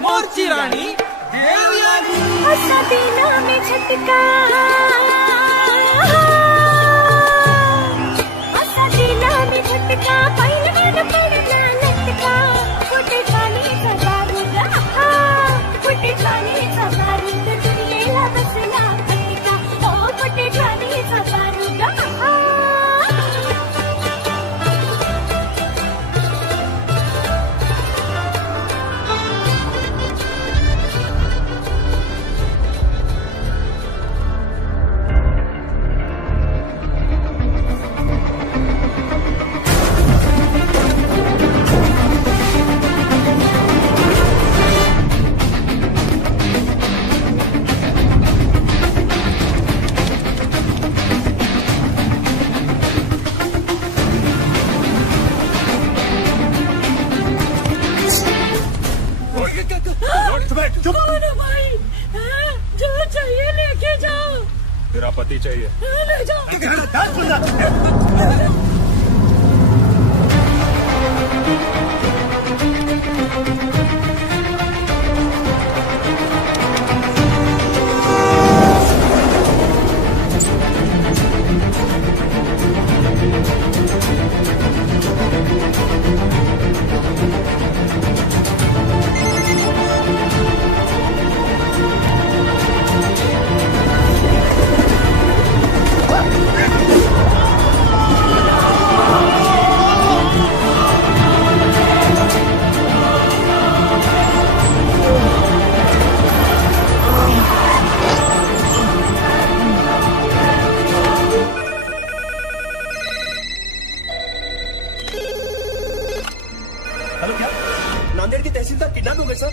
मोर्ची रानी हसदीना में झटका हसदीना में झटका पहिलवान पडला लटका कुठे झालीचा बारूद कुठे झालीचा बारूद दुनियेला बसला फटका ओ कुठे झालीचा बारूद जो चाहिए लेके जाओ। तेरा पति चाहिए। ले जाओ। हेलो, क्या नांदेड़ की तहसीलदार किडनैप हो गए सर?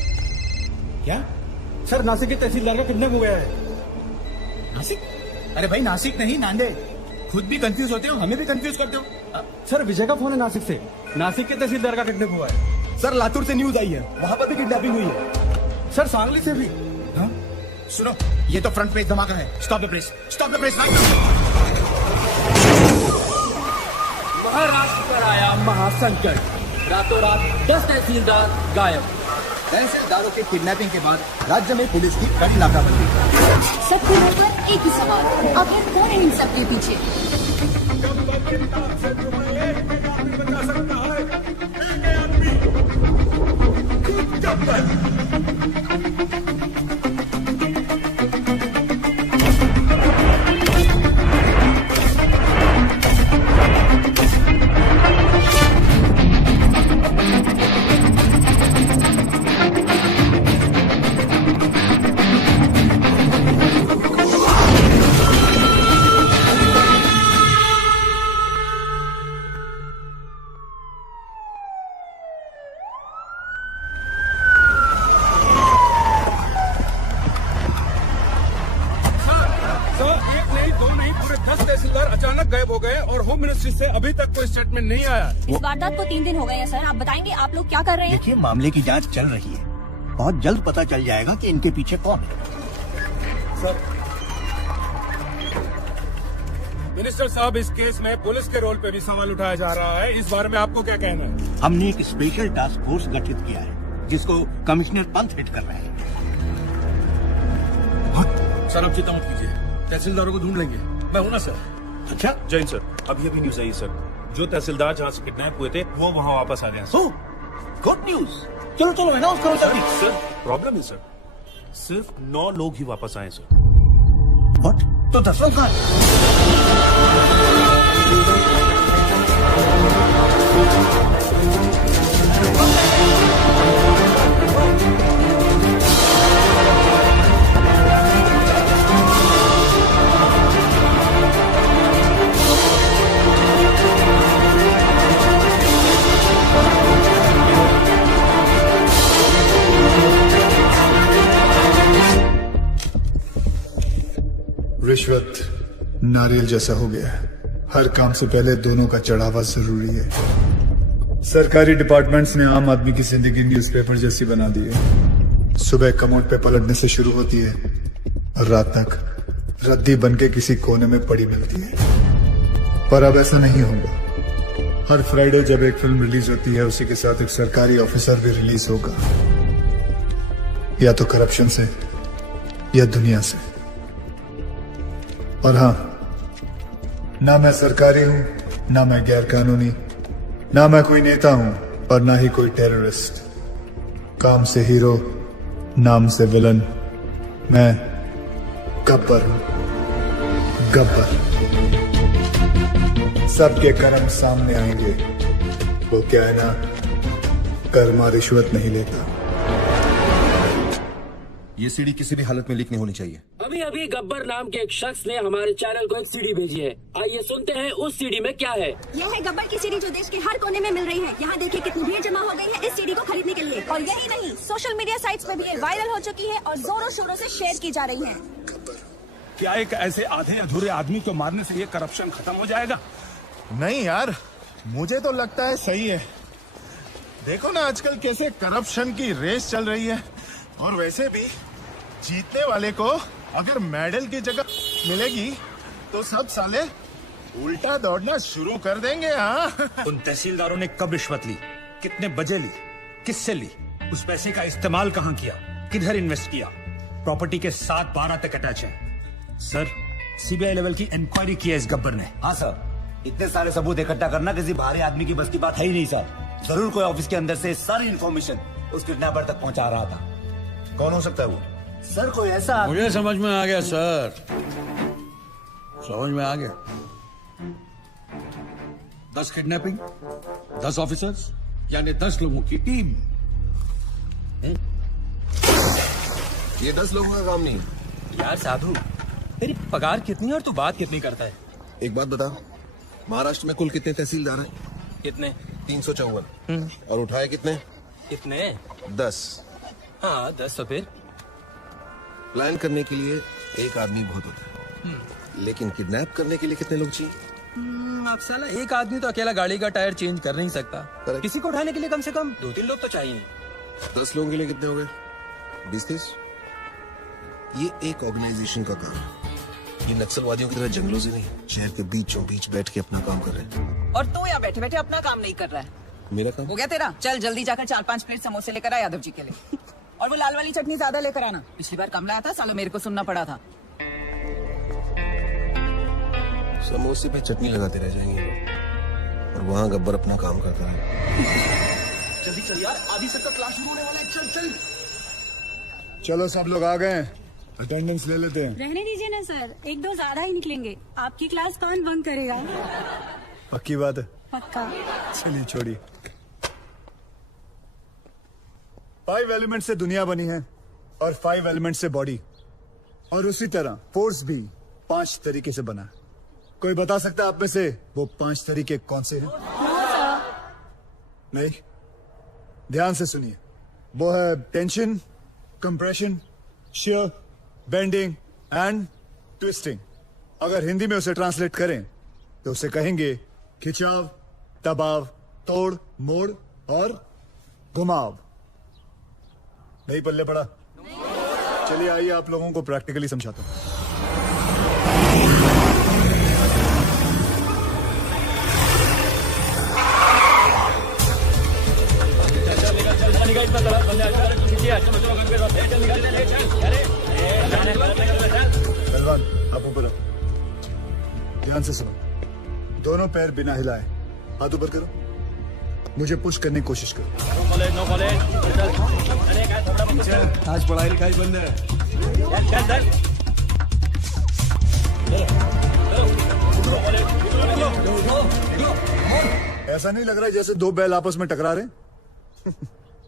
क्या सर? नासिक के तहसीलदार का किडनैप हो गया है। नासिक? अरे भाई नासिक नहीं, नांदेड़। खुद भी कंफ्यूज होते हो, हमें भी कंफ्यूज करते हो। सर विजय का फोन है नासिक से। नासिक के तहसीलदार का किडनैप हुआ है। सर लातूर से न्यूज आई है, वहाँ पर भी किडनैपिंग हुई है। सर सांगली से भी। हाँ? सुनो, ये तो फ्रंट पेज धमाका है। Stop the press, stop the press. Maharashtra पर आया महासंकट, रातों रात 10 तहसीलदार गायब। तहसीलदारों के किडनैपिंग के बाद राज्य में पुलिस की बड़ी लापरवाही। सबके मुंह पर एक ही सवाल, आखिर कौन है इन सब के पीछे? अचानक गायब हो गए और होम मिनिस्ट्री से अभी तक कोई स्टेटमेंट नहीं आया। इस वारदात को 3 दिन हो गए हैं सर। आप बताएंगे आप लोग क्या कर रहे हैं? देखिए, मामले की जांच चल रही है। बहुत जल्द पता चल जाएगा कि इनके पीछे कौन है। सर, मिनिस्टर साहब, इस केस में पुलिस के रोल पे भी सवाल उठाया जा रहा है। इस बारे में आपको क्या कहना है? हमने एक स्पेशल टास्क फोर्स गठित किया है जिसको कमिश्नर पंत हेड कर रहे हैं। सर आप चिंता मत कीजिए, तहसीलदारों को ढूंढ लेंगे। मैं हूं ना सर। अच्छा, जैन सर, अभी न्यूज आई सर, जो तहसीलदार जहाँ से किडनैप हुए थे वो वहाँ वापस आ गए हैं। Good news. चलो चलो अनाउंस करो जल्दी। सर प्रॉब्लम है सर, सिर्फ 9 लोग ही वापस आए सर। व्हाट? तो 10 लोग कहाँ? रिश्वत नारियल जैसा हो गया है। हर काम से पहले दोनों का चढ़ावा जरूरी है। सरकारी डिपार्टमेंट्स ने आम आदमी की जिंदगी न्यूज़पेपर जैसी बना दी है। सुबह कमोड पे पलटने से शुरू होती है और रात तक रद्दी बनके किसी कोने में पड़ी मिलती है। पर अब ऐसा नहीं होगा। हर फ्राइडे जब एक फिल्म रिलीज होती है उसी के साथ एक सरकारी ऑफिसर भी रिलीज होगा। या तो करप्शन से या दुनिया से। और हाँ, ना मैं सरकारी हूं, ना मैं गैर कानूनी, ना मैं कोई नेता हूं और ना ही कोई टेररिस्ट। काम से हीरो, नाम से विलन, मैं गब्बर हूं, गब्बर। सबके कर्म सामने आएंगे, वो क्या है ना, कर्मा रिश्वत नहीं लेता। ये सीडी किसी भी हालत में लीक नहीं होनी चाहिए। अभी अभी गब्बर नाम के एक शख्स ने हमारे चैनल को एक सीडी भेजी है। आइए सुनते हैं उस सीडी में क्या है। यह है गब्बर की सीडी जो देश के हर कोने में मिल रही है। यहाँ देखिए कितनी भीड़ जमा हो गई है इस सीडी को खरीदने के लिए। और यही नहीं, सोशल मीडिया साइट्स पे भी ये वायरल हो चुकी है और जोरों शोरों से शेयर की जा रही है। क्या एक ऐसे आधे अधूरे आदमी को मारने से ये करप्शन खत्म हो जाएगा? नहीं यार, मुझे तो लगता है सही है। देखो ना आजकल कैसे करप्शन की रेस चल रही है। और वैसे भी जीतने वाले को अगर मेडल की जगह मिलेगी तो सब साले उल्टा दौड़ना शुरू कर देंगे। हाँ, उन तहसीलदारों ने कब रिश्वत ली, कितने बजे ली, किससे ली, उस पैसे का इस्तेमाल कहां किया, किधर इन्वेस्ट किया, प्रॉपर्टी के 7-12 तक अटैच है। सर, सीबीआई लेवल की इंक्वायरी की है इस गब्बर ने। हाँ सर, इतने सारे सबूत इकट्ठा करना किसी बाहरी आदमी की बस की बात है ही नहीं सर। जरूर कोई ऑफिस के अंदर से सारी इन्फॉर्मेशन उस किडनैपर तक पहुंचा रहा था। कौन हो सकता है वो? सर कोई ऐसा आदमी... मुझे समझ में आ गया सर, समझ में आ गया। 10 किडनैपिंग, 10 ऑफिसर्स, यानी 10 लोगों की टीम। ये 10 लोगों का काम नहीं। यार साधु, तेरी पगार कितनी है और तू बात कितनी करता है? एक बात बता, महाराष्ट्र में कुल कितने तहसीलदार हैं? कितने? 354। और उठाए कितने? कितने? 10। हाँ 10। तो फिर प्लान करने के लिए एक आदमी बहुत होता है, लेकिन किडनैप करने के लिए कितने लोग चाहिए? अब साला एक आदमी तो अकेला गाड़ी का टायर चेंज कर नहीं सकता। Correct. किसी को उठाने के लिए कम से कम 2-3 लोग तो चाहिए। 10 लोगों के लिए कितने हो गए? 20-30। ये एक ऑर्गेनाइजेशन का काम है। ये नक्सलवादियों की तरह जंगलों से नहीं, शहर के बीचों बीच बैठ के अपना काम कर रहे हैं। और तू यहाँ बैठे बैठे अपना काम नहीं कर रहा है। मेरा काम हो गया तेरा? चल जल्दी जाकर 4-5 प्लेट समोसे लेकर आ यादव जी के लिए। और वो लाल वाली चटनी ज्यादा लेकर आना। पिछली बार कम लाया था, साला मेरे को सुनना पड़ा था। समोसे पे चटनी लगाते रह जाएंगे लोग, और वहाँ गब्बर अपना काम करता है। जल्दी चल यार, आधी से तो क्लास शुरू होने वाला है। चल चल चलो सब लोग आ गए, अटेंडेंस ले लेते हैं। रहने दीजिए ना सर, 1-2 ज्यादा ही निकलेंगे। आपकी क्लास कौन बंक करेगा? पक्की बात है? पक्का। चलिए छोड़िए। 5 एलिमेंट से दुनिया बनी है और 5 एलिमेंट से बॉडी, और उसी तरह फोर्स भी 5 तरीके से बना है। कोई बता सकता है आप में से वो 5 तरीके कौन से हैं? नहीं, ध्यान से सुनिए। वो है tension, compression, shear, bending and twisting. अगर हिंदी में उसे ट्रांसलेट करें तो उसे कहेंगे खिंचाव, दबाव, तोड़, मोड़ और घुमाव। नहीं पल्ले पड़ा? चलिए आइए आप लोगों को प्रैक्टिकली समझाता हूं। पहलवान आप ऊपर आओ, ध्यान से सुनो। दोनों पैर बिना हिलाए हाथ ऊपर करो, मुझे पुश करने की कोशिश करो। आज पढ़ाई लिखाई बंद है। ऐसा नहीं लग रहा है जैसे 2 बैल आपस में टकरा रहे हैं?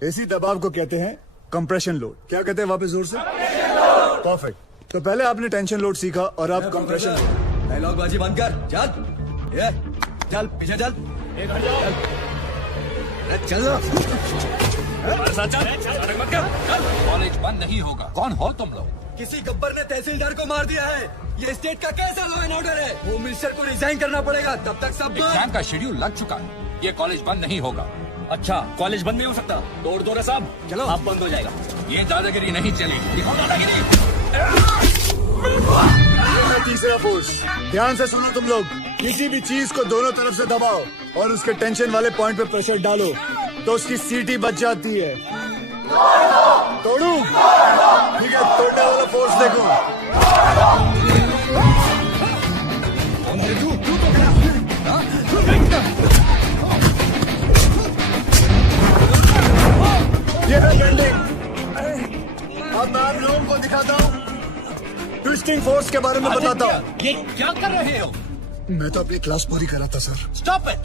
इसी दबाव को कहते हैं कंप्रेशन लोड। क्या कहते हैं वापस जोर से? परफेक्ट। तो पहले आपने टेंशन लोड सीखा और अब कंप्रेशन लोड। डायलॉग बाजी बंद कर, चल ये चल पीछे चल, चल कॉलेज बंद नहीं होगा। कौन हो तुम लोग? किसी गब्बर ने तहसीलदार को मार दिया है। ये स्टेट का कैसा लॉ एंड ऑर्डर है? होम मिनिस्टर को रिजाइन करना पड़ेगा, तब तक सब एग्जाम का शेड्यूल लग चुका है, ये कॉलेज बंद नहीं होगा। अच्छा, कॉलेज बंद नहीं हो सकता? तोड़ दो रे साहब, चलो आप बंद हो जाएगा। ये दादागिरी नहीं चलेगी। दिखाओ दादागिरी। तीसरा फोर्स, ध्यान से सुनो तुम लोग। किसी भी चीज को दोनों तरफ से दबाओ और उसके टेंशन वाले पॉइंट पे प्रेशर डालो तो उसकी सीटी बच जाती है। तोड़ू? ठीक है, तोड़ने वाला फोर्स देखो। ये है बेंडिंग। अब मैं आप लोगों को दिखाता हूँ ट्विस्टिंग फोर्स के बारे में बताता हूँ। ये क्या कर रहे हो? मैं तो अपनी क्लास पूरी करा था sir. Stop it,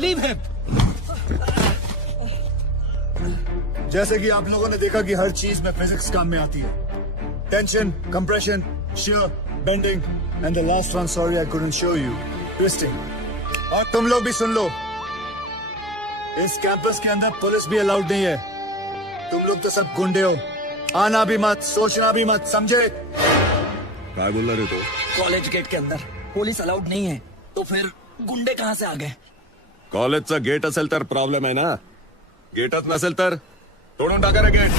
leave him. जैसे कि आप लोगों ने देखा कि हर चीज में फिजिक्स काम में आती है। Tension, compression, shear, bending and the last one, sorry I couldn't show you, twisting. और तुम लोग भी सुन लो, इस कैंपस के अंदर पुलिस भी अलाउड नहीं है। तुम लोग तो सब गुंडे हो, आना भी मत, सोचना भी मत, समझे? क्या बोल रहे तो? कॉलेज गेट के अंदर पुलिस अलाउड नहीं है, तो फिर गुंडे कहाँ से आ गए? कॉलेजचा गेट असेल तर प्रॉब्लेम आहे ना, गेटच नसेल तर तोडून टाका रे गेट।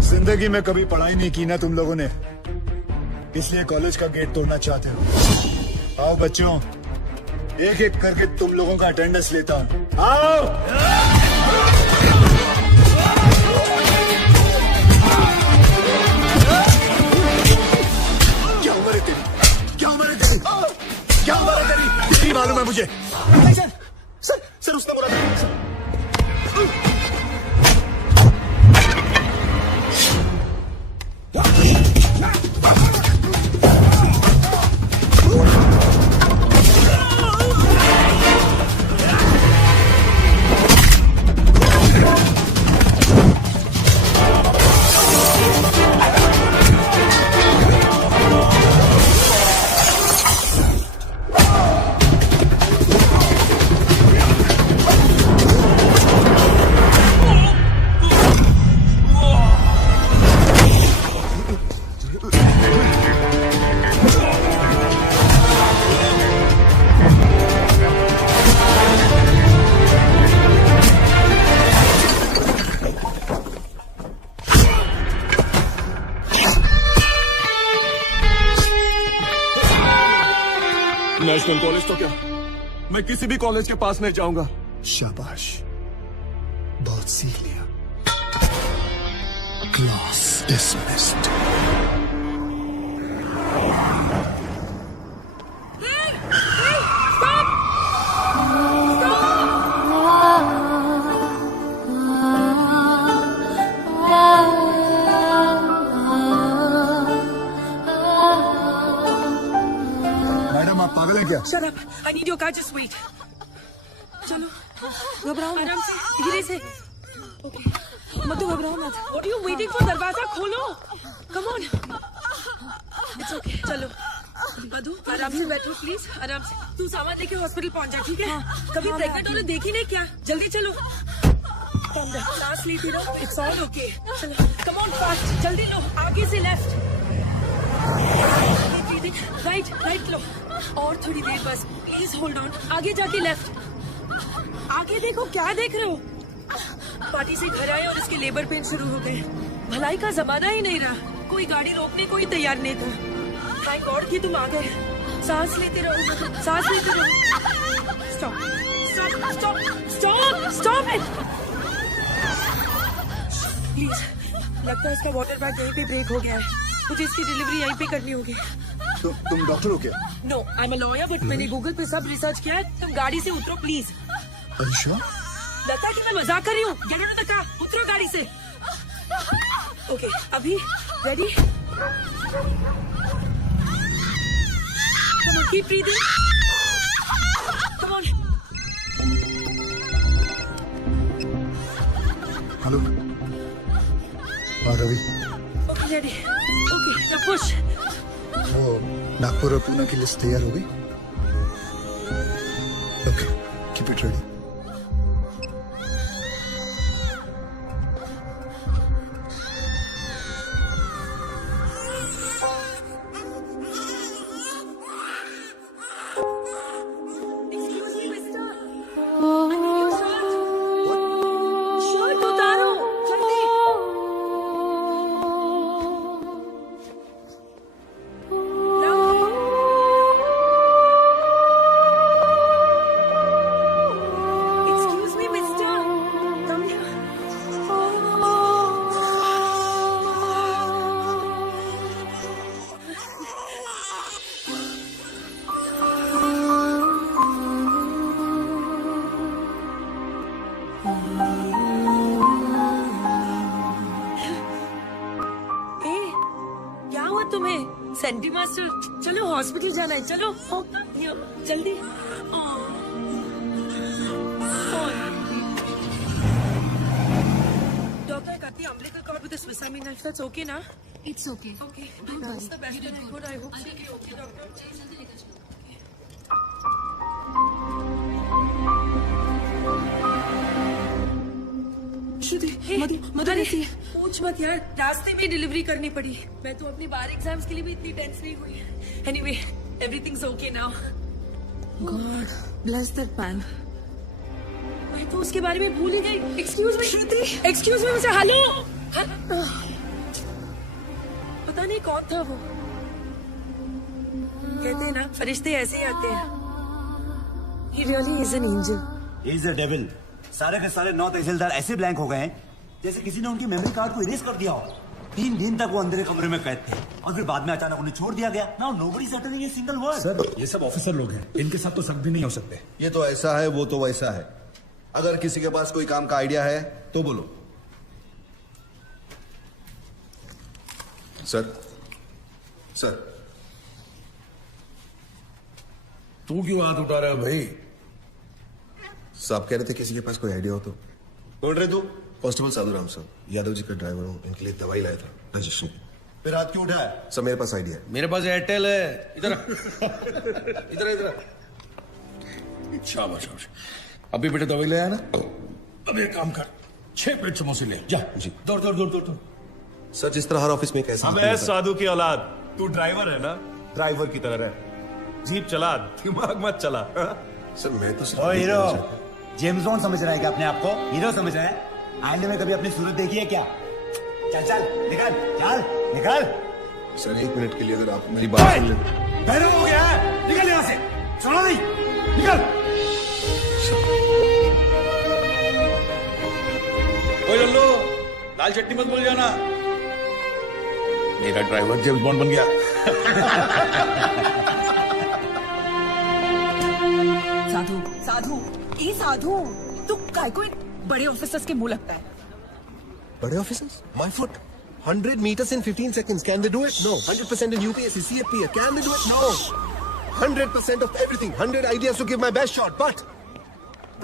जिंदगी में कभी पढ़ाई नहीं की ना तुम लोगों ने, इसलिए कॉलेज का गेट तोड़ना चाहते हो। आओ बच्चों, एक एक करके तुम लोगों का अटेंडेंस लेता हूं। आओ। क्या उम्र है तेरी? क्या उम्र है तेरी? क्या उम्र है तेरी? कितनी मालूम है मुझे? सर उसने बोला था। नेशनल कॉलेज तो क्या, मैं किसी भी कॉलेज के पास नहीं जाऊंगा। शाबाश, बहुत सीख लिया। Class dismissed. मैडम आप पागल हैं क्या? Shut up. I need your car. Just wait. चलो, घबराओ मत। आराम से, धीरे से। Okay. मधु घबराओ मत। What are you waiting for? दरवाजा खोलो। Come on. It's okay. चलो। मधु, आराम से बैठो प्लीज। आराम से। तू सामान लेके हॉस्पिटल पहुंच जा, ठीक है? कभी प्रेग्नेंट औरत देखी नहीं क्या? जल्दी चलो। सांस लेती रहो। It's all okay. चलो, come on fast. जल्दी लो। आगे से लेफ्ट। राइट राइट लो। और थोड़ी देर बस, प्लीज होल्ड ऑन। आगे जाके लेफ्ट। आगे देखो, क्या देख रहे हो? पार्टी से घर आए और इसके लेबर पेन शुरू हो गए। भलाई का जमाना ही नहीं रहा, कोई गाड़ी रोकने को ही तैयार नहीं था। थैंक गॉड कि तुम आ गए। सांस लेते रहो, सांस लेते रहो। Stop stop stop stop stop it please. लगता है इसका वाटर बैग यहीं पे ब्रेक हो गया है। मुझे इसकी डिलीवरी यहीं पे करनी होगी। तुम डॉक्टर हो क्या? No, I am a lawyer, but मैंने गूगल पे सब रिसर्च किया है। तुम गाड़ी से उतरो प्लीज। अच्छा? लगता है कि मैं मजाक कर रही हूँ। Get out of the car, उतरो गाड़ी से। ओके, अभी ready? Come on, keep breathing. Come on. Hello, Ravi. Okay ready. Okay, now push. वो नागपुर और पुणे की लिस्ट तैयार हो गई? Okay, keep it ready. Shirt उतारो। सेंटी मास्टर, चलो हॉस्पिटल जाना है, चलो जल्दी। Doctor, I cut the umbilical cord with a Swiss Army knife. That's okay, na? It's okay. Okay. That's the best and good. I hope so. Okay, doctor. श्रुति, मधुर पूछ मत यार, रास्ते में डिलीवरी करनी पड़ी। मैं तो अपनी बार एग्जाम्स के लिए भी इतनी टेंस नहीं हुई है। Anyway, everything's okay now. God bless that man. मैं तो उसके बारे में भूल ही गई। Excuse me, श्रुति। Excuse me, मुझे हेलो। पता नहीं कौन था वो। कहते हैं ना, फरिश्ते ऐसे ही आते हैं। He really is an angel. He is a devil. सारे के सारे 9 तहसीलदार ऐसे ब्लैंक हो गए हैं जैसे किसी ने उनकी मेमोरी कार्ड को इरेज कर दिया हो। 3 दिन तक वो अंधेरे कमरे में कैद थे और फिर बाद में अचानक उन्हें छोड़ दिया गया। Now nobody is uttering a single word. Sir, ये सब ऑफिसर लोग हैं, इनके साथ तो सब भी नहीं हो सकते। ये तो ऐसा है, वो तो वैसा है। अगर किसी के पास कोई काम का आइडिया है तो बोलो। सर, सर, तू क्यों हाथ उठा रहा है भाई? साहब कह रहे थे किसी के पास कोई आइडिया हो तो। बोल रहे तू? कांस्टेबल साधु राम साहब, यादव जी का ड्राइवर हूँ, इनके लिए दवाई लाया था रजिस्ट्रेशन। फिर हाथ क्यों उठाया? सर मेरे पास आइडिया है। मेरे पास एयरटेल है। इधर इधर इधर। शाबाश शाबाश। अभी बेटे दवाई ले आया ना? अब एक काम कर, 6 प्लेट समोसे ले जा। जी। दौड़ दौड़ दौड़ दौड़। सर जिस तरह हर ऑफिस में कैसे हमें साधु की औलाद, तू ड्राइवर है ना, ड्राइवर की तरह रह, जीप चला, दिमाग मत चला। सर मैं तो ओ हीरो, जेम्स बॉन्ड समझ रहा है क्या अपने आप को? हीरो समझ रहा है? आईने में कभी अपनी सूरत देखी है क्या? चल चल निकल, चल निकल। सर 1 मिनट के लिए अगर आप मेरी बात सुन लें। पहले हो गया है, निकल यहाँ से, सुनो नहीं, निकल। ओए लल्लू, दाल चटनी मत भूल जाना। मेरा ड्राइवर जेम्स बॉन्ड बन गया। साधु, साधु, ए साधु, तू काय को एक बड़े ऑफिसर्स के मुंह लगता है? बड़े officers? My foot. 100 meters in 15 seconds. Can they do it? No. 100% in UPSC, CFP. Can they do it? No. 100% of everything. 100 ideas to give my best shot. But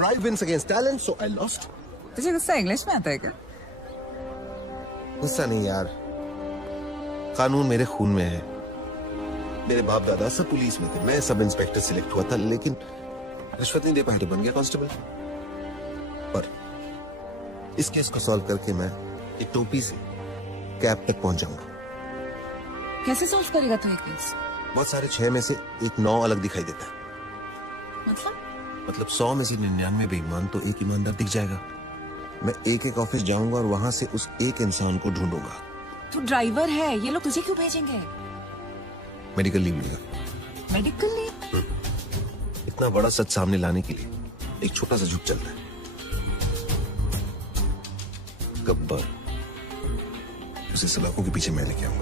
pride wins against talent, so I lost. तुझे गुस्सा English में आता है क्या? गुस्सा नहीं यार, कानून मेरे खून में है। मेरे बाप दादा सब पुलिस में थे, मैं सब इंस्पेक्टर सिलेक्ट हुआ था, लेकिन रिश्वत नहीं दे पाया तो बन गया कांस्टेबल। पर इस केस को सॉल्व करके मैं एक टोपी से कैब तक पहुंच जाऊंगा। कैसे सॉल्व करेगा तू ये केस? बहुत सारे 6 में से एक 9 अलग दिखाई देता है। मतलब 100 में से 99 बेईमान तो एक ईमानदार दिख जाएगा। मैं एक ऑफिस जाऊंगा और वहां से उस एक इंसान को ढूंढूंगा। तू ड्राइवर है, ये लोग तुझे क्यों भेजेंगे? मेडिकल लीव लेगा। Medical leave? इतना बड़ा सच सामने लाने के लिए एक छोटा सा झूठ चलता है। गब्बर, उसे सलाखों के पीछे मैं लेके आऊंगा।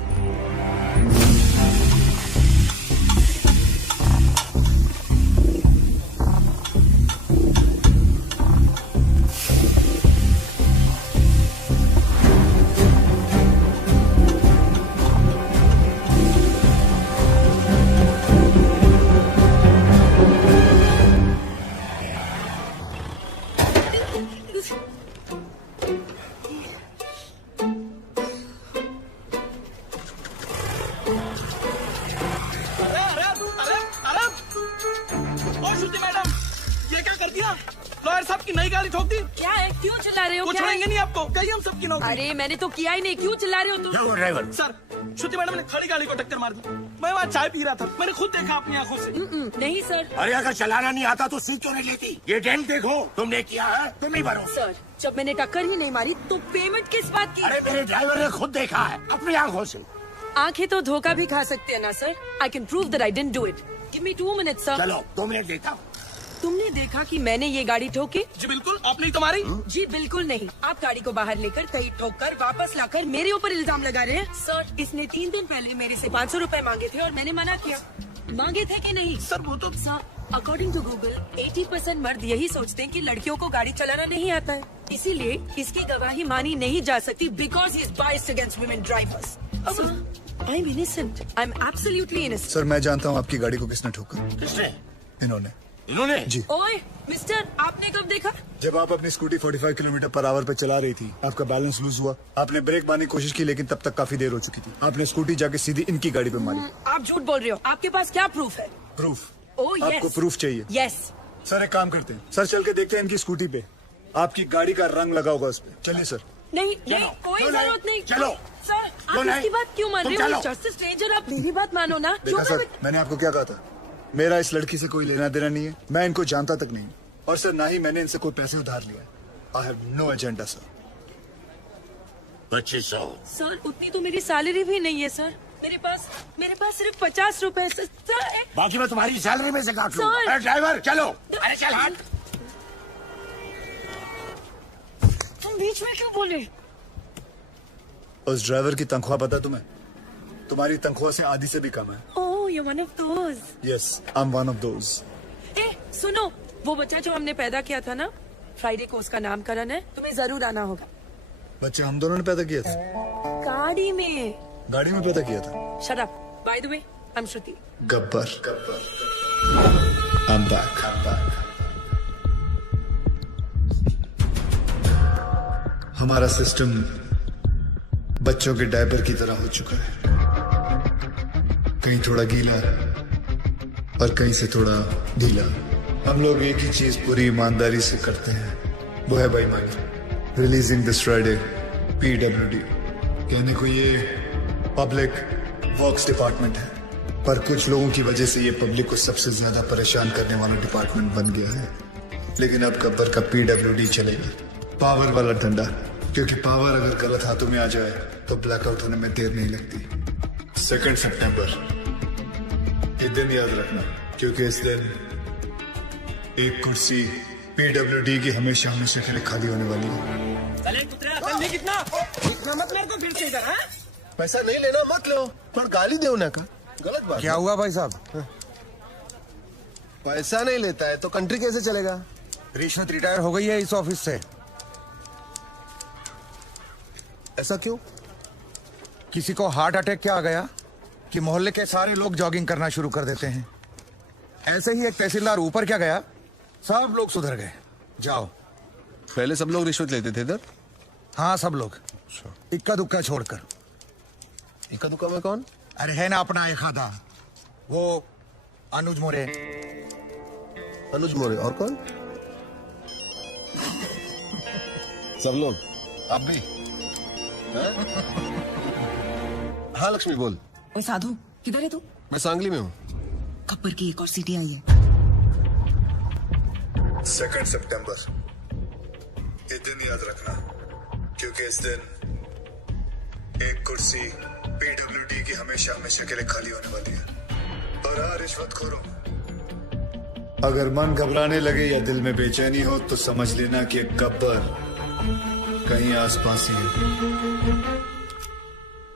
अरे मैंने तो किया ही नहीं, क्यों चिल्ला रहे हो तुम? क्या हुआ ड्राइवर? सर, श्रुति मैडम ने खड़ी गाड़ी को टक्कर मार दी। मैं वहाँ चाय पी रहा था, मैंने खुद देखा अपनी आंखों से। नहीं सर। अरे अगर चलाना नहीं आता तो सीट क्यों नहीं लेती? ये डेंट देखो, तुमने किया है, तुम नहीं भरो। सर, जब मैंने टक्कर ही नहीं मारी तो पेमेंट किस बात की? अरे मेरे ड्राइवर ने खुद देखा है अपनी आंखों से। आंखें तो धोखा भी खा सकते हैं ना sir. I can prove that I didn't do it. Give me 2 minutes sir. चलो 2 मिनट देता हूँ। तुमने देखा कि मैंने ये गाड़ी ठोकी? जी बिल्कुल, आपने ही तुम्हारी? जी बिल्कुल नहीं। आप गाड़ी को बाहर लेकर कहीं ठोक कर वापस लाकर मेरे ऊपर इल्जाम लगा रहे हैं। सर, इसने 3 दिन पहले मेरे से 500 रुपए मांगे थे और मैंने मना किया। मांगे थे कि नहीं? सर वो तो सर, अकॉर्डिंग टू गूगल 80% मर्द यही सोचते हैं कि लड़कियों को गाड़ी चलाना नहीं आता है, इसीलिए इसकी गवाही मानी नहीं जा सकती because he is biased against women drivers. I'm innocent. I'm absolutely innocent. Sir मैं जानता हूँ आपकी गाड़ी को किसने ठोका। किसने? इन्होंने जी। ओए मिस्टर, आपने कब देखा? जब आप अपनी स्कूटी 45 किलोमीटर पर आवर पे चला रही थी, आपका बैलेंस लूज हुआ, आपने ब्रेक मारने की कोशिश की लेकिन तब तक काफी देर हो चुकी थी। आपने स्कूटी जाके सीधी इनकी गाड़ी पे मारी। आप झूठ बोल रहे हो। आपके पास क्या प्रूफ है? प्रूफ? Oh yes. आपको प्रूफ चाहिए? यस। सर एक काम करते हैं, सर चल के देखते हैं इनकी स्कूटी पे आपकी गाड़ी का रंग लगा होगा उस पे। चलिए सर। नहीं कोई जरूरत नहीं। चलो सर, आप इसकी बात क्यों मान रहे हो? जस्ट स्ट्रेंजर, आप मेरी बात मानो ना। देखा सर, मैंने आपको क्या कहा था, मेरा इस लड़की से कोई लेना देना नहीं है, मैं इनको जानता तक नहीं, और सर ना ही मैंने इनसे कोई पैसे उधार लिया। I have no agenda sir. 2500। Sir उतनी तो मेरी सैलरी भी नहीं है सर। मेरे पास सिर्फ 50 रुपए है सर। बाकी मैं तुम्हारी सैलरी में से काट सर। लूंगा। अरे ड्राइवर चलो। अरे चल हट। तुम बीच में क्यों बोले? उस ड्राइवर की तनख्वाह पता तुम्हें? तुम्हारी तनख्वाह से आधी से भी कम है। Oh you one of those. Yes I am one of those. ए सुनो, वो बच्चा जो हमने पैदा किया था ना, फ्राइडे को उसका नामकरण है, तुम्हें जरूर आना होगा। बच्चे हम दोनों ने पैदा किया था? गाड़ी में पैदा किया था। Shut up. By the way, I am Shruti. Gabbar I'm back. हमारा सिस्टम बच्चों के डायपर की तरह हो चुका है, कहीं थोड़ा गीला और कहीं से थोड़ा ढीला। हम लोग एक ही चीज पूरी ईमानदारी से करते हैं, वो है बेईमानी। रिलीजिंग दिस फ्राइडे PWD, कहने को ये पब्लिक वर्क्स डिपार्टमेंट है, पर कुछ लोगों की वजह से ये पब्लिक को सबसे ज्यादा परेशान करने वाला डिपार्टमेंट बन गया है। लेकिन अब गब्बर का PWD चलेगा, पावर वाला डंडा, क्योंकि पावर अगर गलत हाथों में आ जाए तो ब्लैकआउट होने में देर नहीं लगती। 2 सितंबर, ये दिन याद रखना, क्योंकि इस दिन एक कुर्सी PWD की हमेशा हमेशा के लिए खाली होने वाली है। चले पुत्रा, कितना मत मेरे को फिर से इधर। पैसा नहीं लेना मत लो, पर गाली दे ना का गलत बात। क्या हुआ भाई साहब? पैसा नहीं लेता है तो कंट्री कैसे चलेगा? रिश्वत रिटायर हो गई है इस ऑफिस से। ऐसा क्यों? किसी को हार्ट अटैक क्या आ गया कि मोहल्ले के सारे लोग जॉगिंग करना शुरू कर देते हैं। ऐसे ही एक तहसीलदार ऊपर क्या गया, सब लोग सुधर गए। जाओ। पहले सब लोग रिश्वत लेते थे इधर? हाँ सब लोग, इक्का दुक्का छोड़कर। इक्का दुक्का में कौन? अरे है ना अपना एक आधा, वो अनुज मोरे। अनुज मोरे और कौन? सब लोग। आप भी? हाँ लक्ष्मी बोल। ओए साधु, किधर है तू? मैं सांगली में हूँ। गब्बर की एक और सीटी आई है। 2 सितंबर, ये दिन याद रखना, क्योंकि इस दिन एक कुर्सी PWD की हमेशा हमेशा के लिए खाली होने वाली है। और हाँ रिश्वतखोरों, अगर मन घबराने लगे या दिल में बेचैनी हो तो समझ लेना कि गब्बर कहीं आसपास ही है।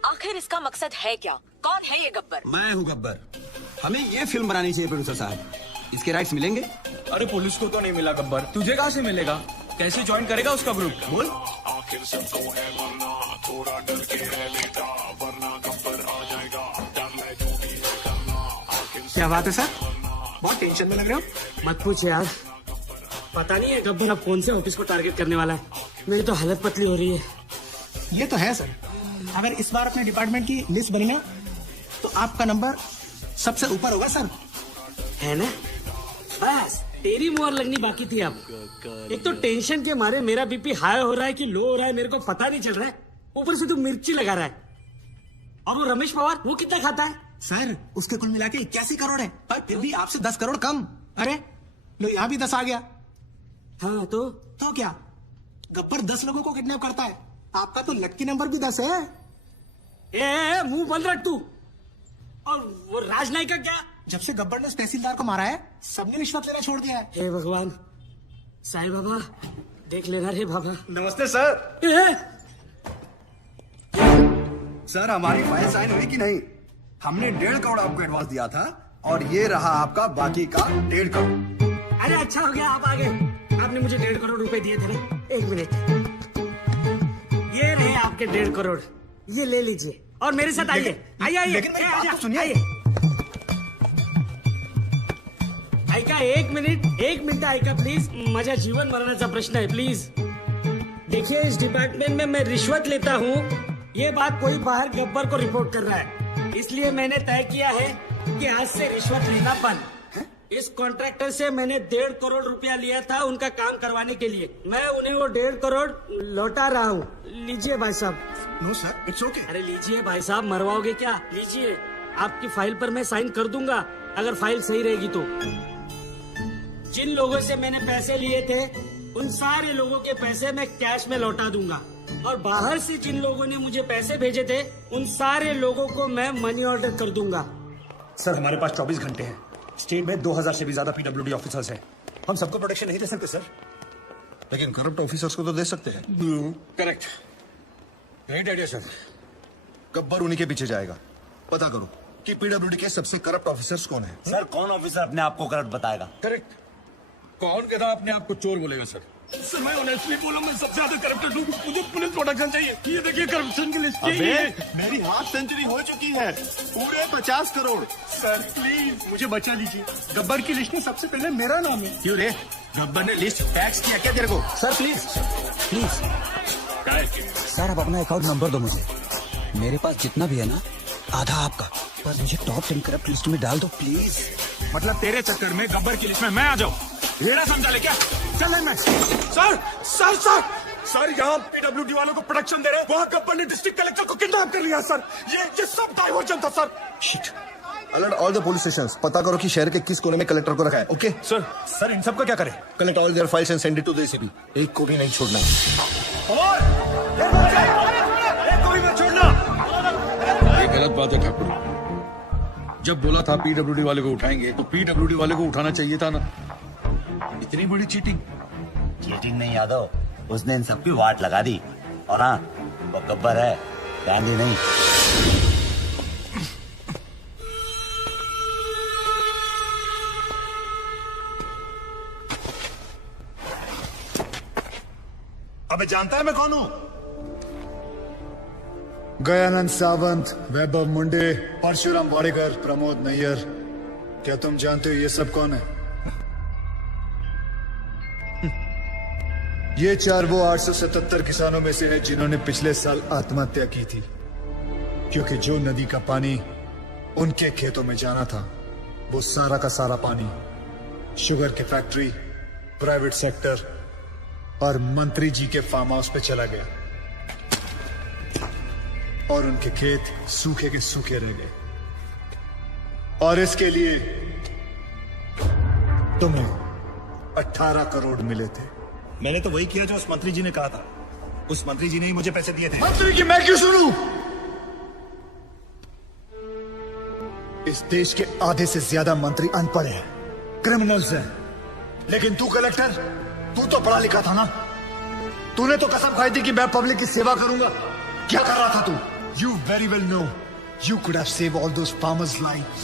आखिर इसका मकसद है क्या? कौन है ये गब्बर? मैं हूँ गब्बर। हमें ये फिल्म बनानी चाहिए प्रोड्यूसर साहब। इसके राइट्स मिलेंगे? अरे पुलिस को तो नहीं मिला गब्बर, तुझे कहाँ से मिलेगा? कैसे ज्वाइन करेगा उसका ग्रुप? बोल। क्या बात है सर, बहुत टेंशन में लग रहे हो। मत पूछ यार, पता नहीं है गब्बर अब कौन से ऑफिस को टारगेट करने वाला है। मेरी तो हालत पतली हो रही है। ये तो है सर, अगर इस बार अपने डिपार्टमेंट की लिस्ट बनी ना तो आपका नंबर सबसे ऊपर होगा सर। है ना? बस तेरी मोहर लगनी बाकी थी। अब एक तो टेंशन के मारे मेरा बीपी हाई हो रहा है कि लो हो रहा है, मेरे को पता नहीं चल रहा है। ऊपर से तू मिर्ची लगा रहा है। और वो रमेश पवार, वो कितना खाता है? सर उसके कुल मिला के 81 करोड़ है, पर फिर भी आपसे 10 करोड़ कम। अरे लो यहाँ भी 10 आ गया। हाँ तो क्या गब्बर 10 लोगों को किडनैप करता है? आपका तो लक्की नंबर भी 10 है। ए मुंह बंद रख तू। और वो राजनायक का क्या? जब से गब्बर ने तहसीलदार को मारा है, सबने रिश्वत लेना छोड़ दिया है। हे भगवान, साईं बाबा देख लेना रे बाबा। नमस्ते सर। सर हमारी फाइल साइन हुई कि नहीं? हमने 1.5 करोड़ आपको एडवांस दिया था और ये रहा आपका बाकी का 1.5 करोड़। अरे अच्छा हो गया आप आ गए। आपने मुझे 1.5 करोड़ रुपए दिए थे ना। 1 मिनट, ये रहे आपके 1.5 करोड़, ये ले लीजिए। और मेरे साथ आइए। आइए लेकिन मेरी बात तो सुनिए। ऐका एक मिनिट ऐका प्लीज। माझ्या जीवन मरणाचा प्रश्न है, प्लीज। देखिए, इस डिपार्टमेंट में मैं रिश्वत लेता हूँ, ये बात कोई बाहर गब्बर को रिपोर्ट कर रहा है, इसलिए मैंने तय किया है कि आज से रिश्वत लेना बंद। इस कॉन्ट्रैक्टर से मैंने 1.5 करोड़ रुपया लिया था उनका काम करवाने के लिए। मैं उन्हें वो 1.5 करोड़ लौटा रहा हूँ। लीजिए भाई साहब। No sir, it's okay. अरे लीजिए भाई साहब, मरवाओगे क्या? लीजिए, आपकी फाइल पर मैं साइन कर दूंगा अगर फाइल सही रहेगी तो। जिन लोगों से मैंने पैसे लिए थे उन सारे लोगों के पैसे मैं कैश में लौटा दूंगा, और बाहर से जिन लोगों ने मुझे पैसे भेजे थे उन सारे लोगों को मैं मनी ऑर्डर कर दूंगा। सर, हमारे पास 24 घंटे हैं। स्टेट में 2000 से भी ज्यादा पीडब्ल्यूडी ऑफिसर्स हैं। हम सबको प्रोटेक्शन नहीं दे सकते सर। लेकिन करप्ट ऑफिसर्स को तो दे सकते हैं। Correct, great idea sir. Gabbar उन्हीं के पीछे जाएगा। पता करो कि पीडब्ल्यूडी के सबसे करप्ट ऑफिसर्स कौन है। सर, कौन ऑफिसर अपने आप को करप्ट बताएगा? करेक्ट। कौन कहता अपने आप को चोर बोलेगा सर? सर, मैं ऑनेस्टली बोला, मैं सबसे ज्यादा करप्टेड हूँ। मुझे पुलिस प्रोटेक्शन चाहिए। ये देखिए करप्शन की लिस्ट। मेरी हाफ सेंचुरी हो चुकी है, पूरे 50 करोड़। सर प्लीज मुझे बचा लीजिए, गब्बर की लिस्ट में सबसे पहले मेरा नाम है। क्यों रे? गब्बर ने लिस्ट टैक्स किया क्या तेरे को? सर प्लीज सर, आप अपना अकाउंट नंबर दो मुझे। मेरे पास जितना भी है ना, आधा आपका, पर मुझे टॉप 10 करप्ट लिस्ट में डाल दो प्लीज। मतलब तेरे चक्कर में गब्बर की लिस्ट में मैं आ जाऊँ? रेड़ा समझा ले क्या? चल मैं। सर सर सर सर, यहाँ पीडब्ल्यूडी वालों को प्रोटेक्शन दे रहे हैं, वहाँ गब्बर ने डिस्ट्रिक्ट कलेक्टर को किडनैप कर लिया सर। ये सब डाइवर्जन था sir. Shit. Alert all the police stations. पता करो कि शहर के किस कोने में कलेक्टर को रखा है। ओके सर, इन सब का क्या करें? Collect all their files and send it to the ACP. एक को भी नहीं छोड़ना। एक को भी मत छोड़ना। ये गलत बात है ठाकुर। जब बोला था पीडब्ल्यूडी वाले को उठाएंगे तो पीडब्ल्यूडी वाले को उठाना चाहिए था ना। इतनी बड़ी चीटिंग नहीं यादव, उसने इन सबकी वाट लगा दी। और हाँ, वो गब्बर है, गांधी नहीं। अबे जानता है मैं कौन हूँ? गयानंद सावंत, वैभव मुंडे, परशुराम वाडेकर, प्रमोद नैयर। क्या तुम जानते हो ये सब कौन है? ये 4 वो 877 किसानों में से है जिन्होंने पिछले साल आत्महत्या की थी, क्योंकि जो नदी का पानी उनके खेतों में जाना था वो सारा का सारा पानी शुगर की फैक्ट्री, प्राइवेट सेक्टर और मंत्री जी के फार्म हाउस पे चला गया, और उनके खेत सूखे के सूखे रह गए। और इसके लिए तुम्हें 18 करोड़ मिले थे। मैंने तो वही किया जो उस मंत्री जी ने कहा था। उस मंत्री जी ने ही मुझे पैसे दिए थे। मंत्री की मैं क्यों सुनूं? इस देश के आधे से ज्यादा मंत्री अनपढ़ हैं, क्रिमिनल्स हैं। लेकिन तू कलेक्टर, तू तो पढ़ा लिखा था ना। तूने तो कसम खाई थी कि मैं पब्लिक की सेवा करूंगा। क्या कर रहा था तू? You very well know you could have save all those farmers lives.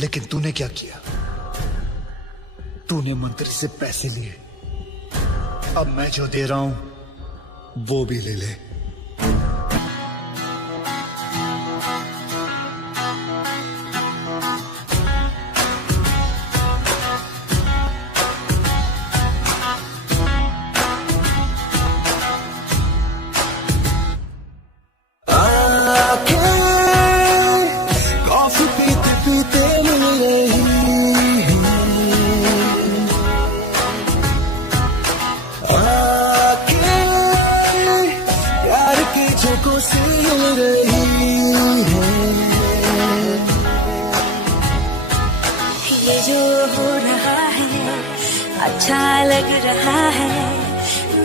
लेकिन तूने क्या किया? तूने मंत्री से पैसे लिए। अब मैं जो दे रहा हूं वो भी ले ले। अच्छा लग रहा है,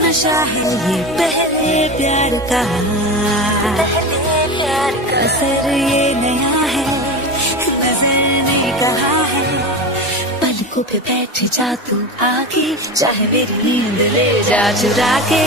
नशा है ये पहले प्यार का, असर ये नया है, नजर ने कहा है, पलकों पे बैठ जा तू आके, चाहे मेरी नींद ले जा चुरा के।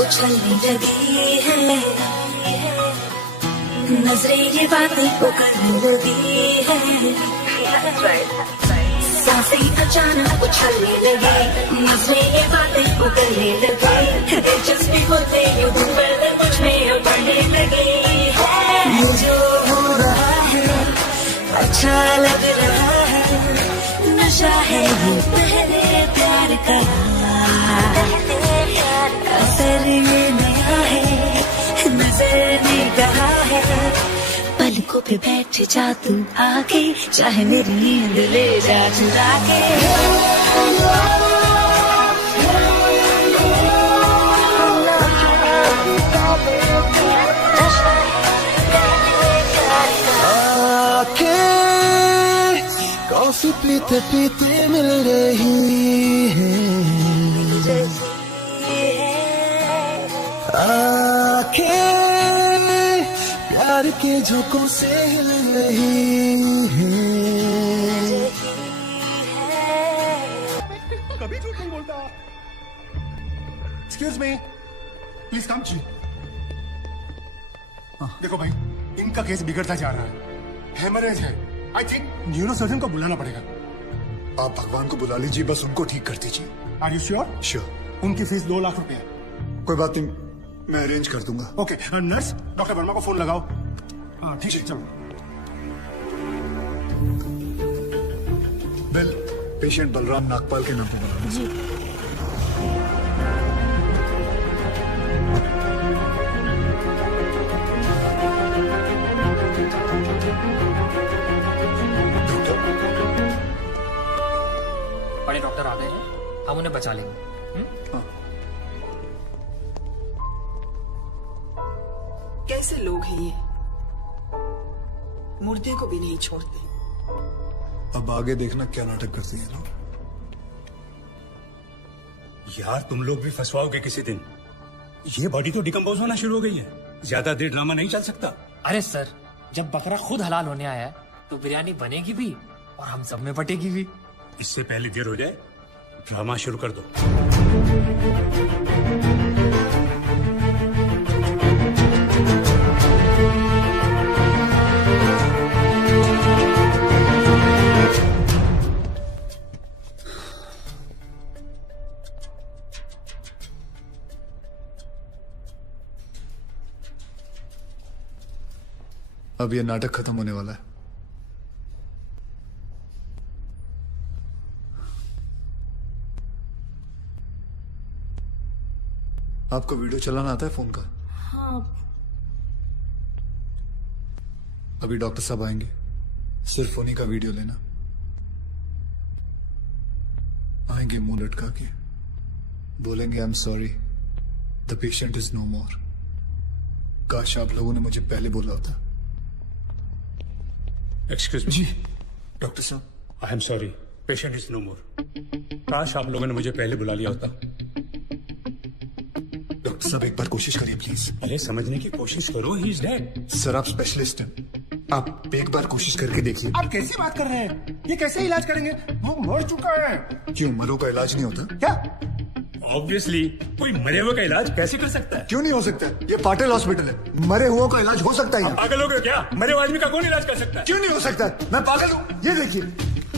उछलने लगी है, नजरें ये बातें वो करने लगी है, सांसें अचानक उछलने लगी, नजरें ये बातें वो करने लगी, दिलचस्पी होते यूं पर मुझ में उतरने लगी है, ये जो हो रहा है अच्छा लग रहा है, नशा है ये पहले प्यार का, असर ये नया है, नजर ने कहा है, पलकों पे बैठ जा तू आके, चाहे मेरी नींद ले जा चुरा के। कॉफी पीते पीते मिल रही है, आंखें प्यार के झोंकों से हिल रही है। कभी झूठ नहीं बोलता। Excuse me, please come. देखो भाई, इनका केस बिगड़ता जा रहा है, हेमरेज है। आई थिंक न्यूरो सर्जन को बुलाना पड़ेगा। आप भगवान को बुला लीजिए, बस उनको ठीक कर दीजिए। Are you sure? श्योर। उनकी फीस 2 लाख रुपए है। कोई बात नहीं, मैं अरेंज कर दूंगा। ओके, नर्स डॉक्टर वर्मा को फोन लगाओ। हाँ ठीक है, चलो। बिल पेशेंट बलराम नागपाल के नाम पे बना जी। बड़े डॉक्टर आ गए हैं, हम उन्हें बचा लेंगे। कैसे लोग हैं ये, मुर्दे को भी नहीं छोड़ते। अब आगे देखना क्या नाटक करती है ना। यार तुम लोग भी फंसवाओगे किसी दिन। ये बॉडी तो डिकम्पोज होना शुरू हो गई है, ज्यादा देर ड्रामा नहीं चल सकता। अरे सर, जब बकरा खुद हलाल होने आया है तो बिरयानी बनेगी भी और हम सब में बटेगी भी। इससे पहले देर हो जाए, ड्रामा शुरू कर दो। अब ये नाटक खत्म होने वाला है। आपको वीडियो चलाना आता है फोन का? हाँ। अभी डॉक्टर साहब आएंगे, सिर्फ उन्हीं का वीडियो लेना। आएंगे मुंह लटका के, बोलेंगे I am sorry, the patient is no more. काश आप लोगों ने मुझे पहले बोला होता। Excuse me. डॉक्टर साहब, I am sorry, patient is no more. काश आप लोगों ने मुझे पहले बुला लिया होता। डॉक्टर साहब एक बार कोशिश करिए प्लीज। अरे समझने की कोशिश करो, ही इज डेड। सर आप स्पेशलिस्ट हैं, आप एक बार कोशिश करके देखिए। आप कैसी बात कर रहे हैं? ये कैसे इलाज करेंगे? वो मर चुका है। क्यों, मरो का इलाज नहीं होता क्या? ऑब्वियसली, कोई मरे हुए का इलाज कैसे कर सकता है? क्यों नहीं हो सकता? ये पाटिल हॉस्पिटल है, मरे हुओं का इलाज हो सकता है। पागल हो गए क्या? मरे हुए आदमी का कौन इलाज कर सकता है? क्यों नहीं हो सकता? मैं पागल हूँ? ये देखिए,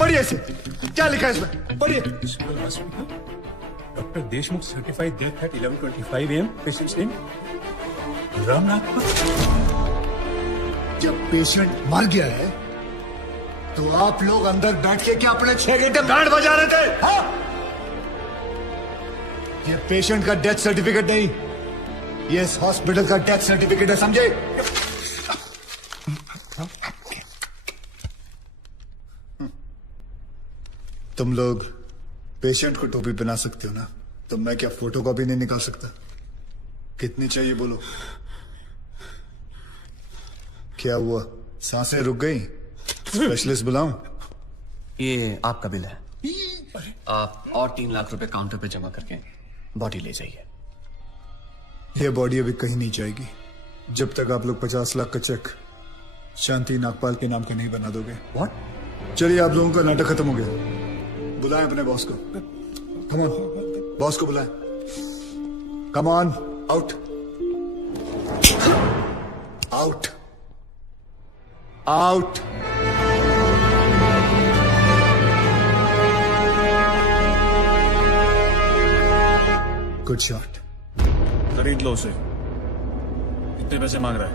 पढ़िए इसे, क्या लिखा है इसमें, पढ़िए। Doctor Deshmukh certified death eight 11:25 AM। Patients name Ramnath. जब पेशेंट मर गया है तो आप लोग अंदर बैठ के क्या अपने 6 घंटे बैंड बजा रहे थे? हाँ? ये पेशेंट का डेथ सर्टिफिकेट नहीं, ये इस हॉस्पिटल का डेथ सर्टिफिकेट है, समझे? तुम लोग पेशेंट को टोपी पहना सकते हो ना, तो मैं क्या फोटो कॉपी नहीं निकाल सकता? कितनी चाहिए बोलो? क्या हुआ, सांसें रुक गई? स्पेशलिस्ट बुलाऊं? ये आपका बिल है, आप और 3 लाख रुपए काउंटर पे जमा करके बॉडी ले जाइए। ये बॉडी अभी कहीं नहीं जाएगी जब तक आप लोग 50 लाख का चेक शांति नागपाल के नाम का नहीं बना दोगे। व्हाट? चलिए, आप लोगों का नाटक खत्म हो गया। बुलाएं अपने बॉस को। कम ऑन, बॉस को बुलाएं। Come on. Out out out. Good shot. खरीद लो उसे। कितने पैसे मांग रहा है?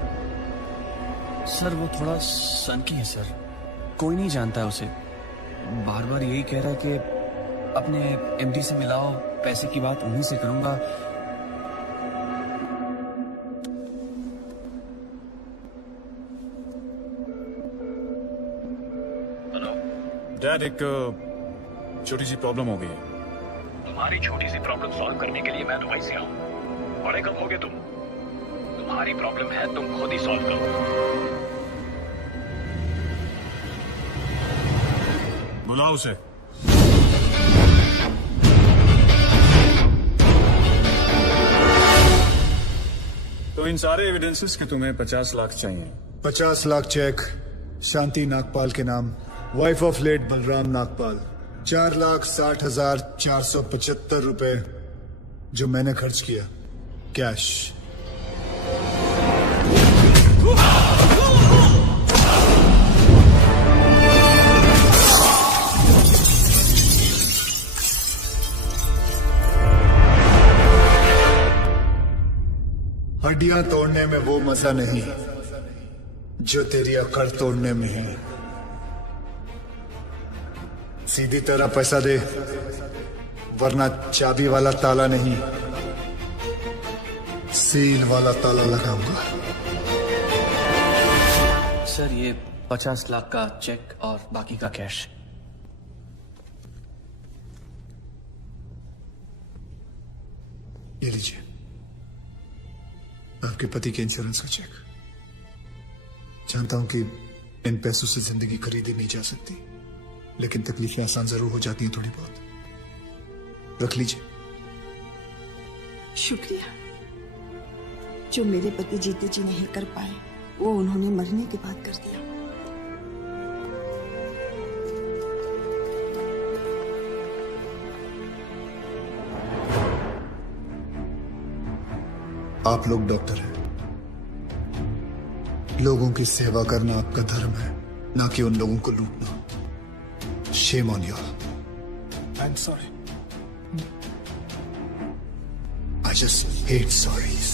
सर वो थोड़ा सनकी है सर, कोई नहीं जानता है उसे। बार बार यही कह रहा है कि अपने एमडी से मिलाओ, पैसे की बात उन्हीं से करूंगा। डैड, एक छोटी सी प्रॉब्लम हो गई है। तुम्हारी छोटी सी प्रॉब्लम सॉल्व करने के लिए मैं दुबई से आऊं। बड़े कब होगे तुम? तुम्हारी प्रॉब्लम है, तुम खुद ही सॉल्व करो। बुलाओ उसे। तो इन सारे एविडेंसेस के तुम्हें 50 लाख चाहिए। 50 लाख चेक शांति नागपाल के नाम, wife of late Balram Nagpal. 4,60,475 रुपए जो मैंने खर्च किया कैश। हड्डियां तोड़ने में वो मजा नहीं जो तेरी अकड़ तोड़ने में है। सीधी तरह पैसा दे, वरना चाबी वाला ताला नहीं, सील वाला ताला लगाऊंगा। सर ये 50 लाख का चेक और बाकी का कैश। ये लीजिए आपके पति के इंश्योरेंस का चेक। जानता हूं कि इन पैसों से जिंदगी खरीदी नहीं जा सकती, लेकिन तकलीफें आसान जरूर हो जाती हैं थोड़ी बहुत। रख लीजिए। शुक्रिया। जो मेरे पति जीते जी नहीं कर पाए वो उन्होंने मरने के बाद कर दिया। आप लोग डॉक्टर हैं, लोगों की सेवा करना आपका धर्म है, ना कि उन लोगों को लूटना। Shame on you. I'm sorry. I just hate sorries.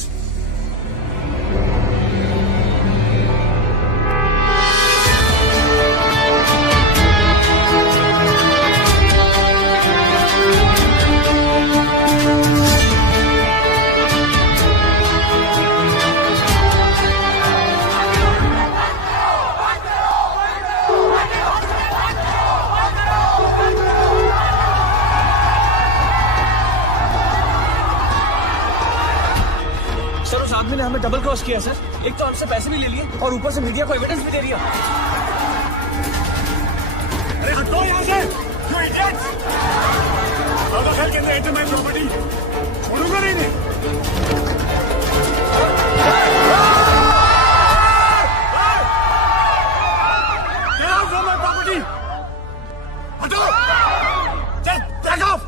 आदमी ने हमें डबल क्रॉस किया सर। एक तो हमसे पैसे भी ले लिए और ऊपर से मीडिया को एविडेंस भी दे दिया। अरे हटो यहाँ से, you idiots! How the hell can they enter my property? छोड़ूंगा नहीं मैं। Get out from my property! हटो! Take off!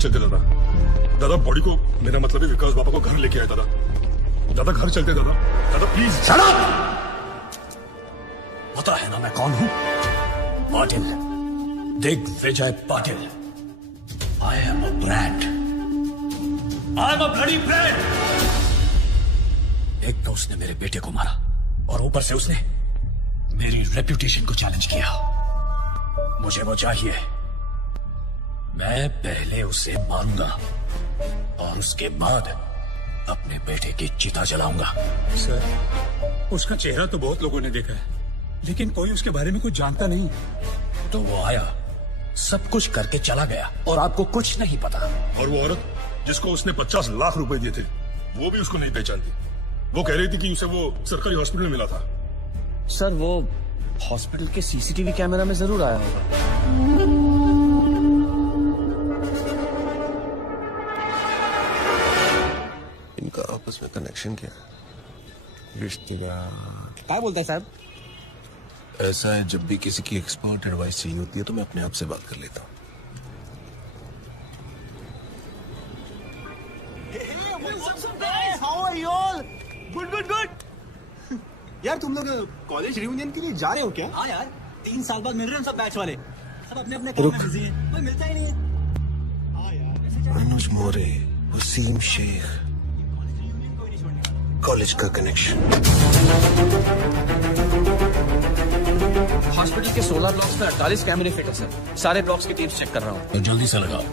चलते दादा बॉडी को, मेरा मतलब है विकास बाबा को घर लेके आया दादा घर चलते दादा प्लीज। Shut up! पता है ना मैं कौन हूं? Patil, Digvijay Patil. I am a brand, I am a bloody brand. एक तो उसने मेरे बेटे को मारा और ऊपर से उसने मेरी रेप्यूटेशन को चैलेंज किया। मुझे वो चाहिए। मैं पहले उसे मारूंगा और उसके बाद अपने बेटे की चिता जलाऊंगा। सर, उसका चेहरा तो बहुत लोगों ने देखा है, लेकिन कोई उसके बारे में कुछ जानता नहीं। तो वो आया, सब कुछ करके चला गया और आपको कुछ नहीं पता। और वो औरत जिसको उसने 50 लाख रुपए दिए थे, वो भी उसको नहीं पहचानती। वो कह रही थी कि उसे वो सरकारी हॉस्पिटल में मिला था। सर वो हॉस्पिटल के सीसीटीवी कैमरा में जरूर आया होगा। इनका आपस में कनेक्शन क्या है? रिश्तेदार क्या बोलते हैं साहब? ऐसा है, जब भी किसी की एक्सपर्ट एडवाइस चाहिए होती है तो मैं अपने आप से बात कर लेता हूँ। Good good good. यार तुम लोग कॉलेज रियूनियन के लिए जा रहे हो क्या? हाँ यार, 3 साल बाद मिल रहे हैं सब बैच वाले। सब अपने अपने काम में बिजी हैं, कोई मिलता ही नहीं है। अनुज मोरे, वसीम शेख, कॉलेज का कनेक्शन। हॉस्पिटल के 16 ब्लॉक्स में 48 कैमरे फिट है सर। सारे ब्लॉक्स की टीम्स चेक कर रहा हूँ। तो जल्दी से लगाओ।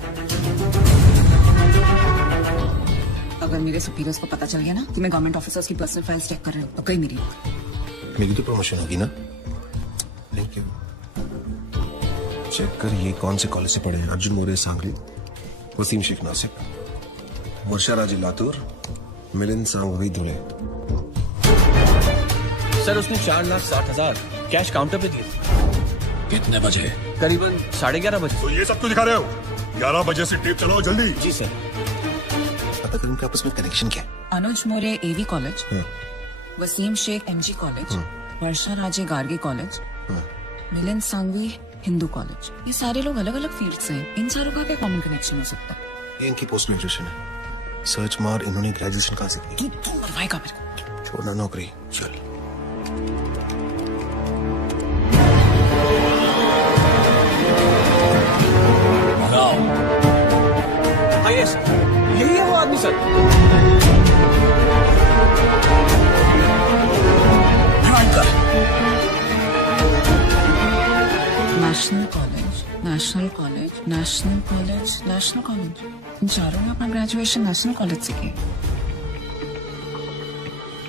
अगर मेरे सुपीरियर्स को पता चल गया ना कि मैं गवर्नमेंट ऑफिसर्स की पर्सनल फाइल्स चेक कर रही हूँ तो गई मेरी तो प्रमोशन होगी ना? Thank you. चेक कर ये कौन से कॉलेज से पढ़े हैं? अर्जुन मोरे सांगली, वसीम शेख नासिक, मुर्शा राजी लातूर, मिलिंद सांघवी धुले। सर उसने 4,60,000 कैश काउंटर पे दिए। कितने बजे? करीबन 11:30 बजे। तो ये सब क्यों दिखा रहे हो? 11 बजे से टेप चलाओ जल्दी। जी सर। पता करूं कि आपस में कनेक्शन क्या है? Anuj More AV college, Wasim Sheikh MG college, Varsha Raje Gargi college, Milind Sanghvi Hindu college. ये सारे लोग अलग अलग फील्ड से हैं। इन सारों का क्या कॉमन कनेक्शन हो सकता है? ये इनकी पोस्ट ग्रेजुएशन है। सर्च मार, इन्होंने ग्रेजुएशन कहाँ से की? तू मरवाएगा मेरे को। छोड़ना नौकरी, चल। यस, यही है वो आदमी sir. National college, national college, national college, national college. इन चारों ने अपना ग्रेजुएशन नेशनल कॉलेज से किया।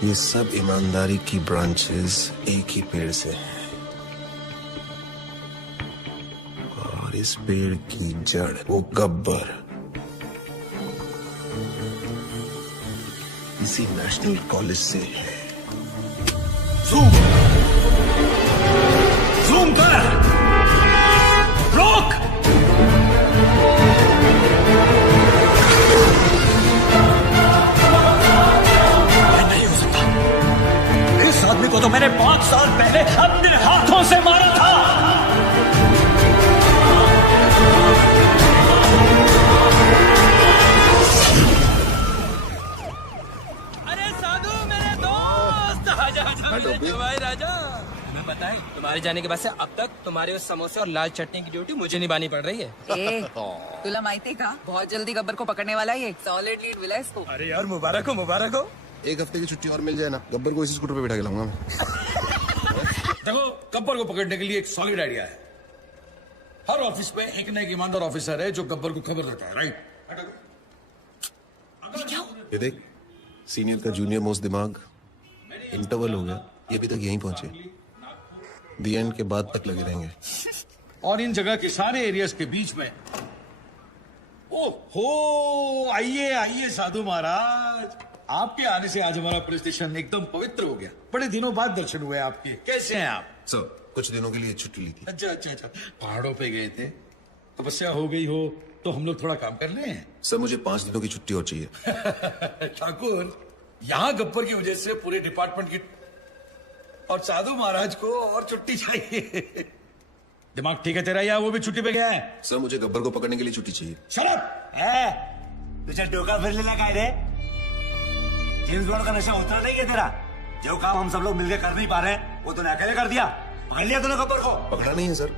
ये सब ईमानदारी की ब्रांचेस एक ही पेड़ से हैं। और इस पेड़ की जड़ वो गब्बर इसी नेशनल कॉलेज से है। जूम कर, रोक। नहीं हो सकता। इस आदमी को तो मैंने 5 साल पहले अपने हाथों से मारा था। अरे साधु मेरे दोस्त, आजा आजा मेरे भाई राजा। तुम्हें पता है तुम्हारे जाने के बाद से अब तक तुम्हारे उस समोसे और लाल चटनी की ड्यूटी मुझे निभानी पड़ रही है। तुला माहिती का बहुत जल्दी गब्बर को पकड़ने वाला है ये। सॉलिड लीड मिला इसको। अरे यार मुबारक हो, मुबारक हो। 1 हफ्ते की छुट्टी और मिल जाए ना, गब्बर को इसी स्कूटर पे बिठा के लाऊंगा मैं। देखो, गब्बर को पकड़ने के लिए एक सॉलिड आइडिया है। हर ऑफिस में एक ना एक ईमानदार ऑफिसर है जो गब्बर को खबर देता है, राइट? ये देख, सीनियर का जूनियर मोस्ट दिमाग। इंटरवल हो गया, ये अभी तक यहीं पहुंचे। दी एंड के बाद तक लगे रहेंगे। और इन जगह के सारे एरियाज के बीच में। ओहो, आइए आइए साधु महाराज, आपके आने से आज हमारा पुलिस स्टेशन एकदम पवित्र हो गया। बड़े दिनों बाद दर्शन हुए आपके। कैसे हैं आप? सर, कुछ दिनों के लिए छुट्टी ली थी। अच्छा अच्छा अच्छा, पहाड़ों पे गए थे, तपस्या हो गई हो तो हम लोग थोड़ा काम कर लें। सर, मुझे 5 दिनों की छुट्टी और चाहिए। ठाकुर, यहाँ गब्बर की वजह से पूरे डिपार्टमेंट की और साधु महाराज को और छुट्टी चाहिए। दिमाग ठीक है तेरा या वो भी छुट्टी पे गया है? सर, मुझे गब्बर को पकड़ने के लिए छुट्टी चाहिए। शराब तुझे डोका फिर लेना का रे? जेम्स बॉन्ड का नशा उतरा नहीं है तेरा? जो काम हम सब लोग मिलकर कर नहीं पा रहे हैं वो तूने अकेले कर दिया। पकड़ लिया तूने गब्बर को? पकड़ा नहीं है sir,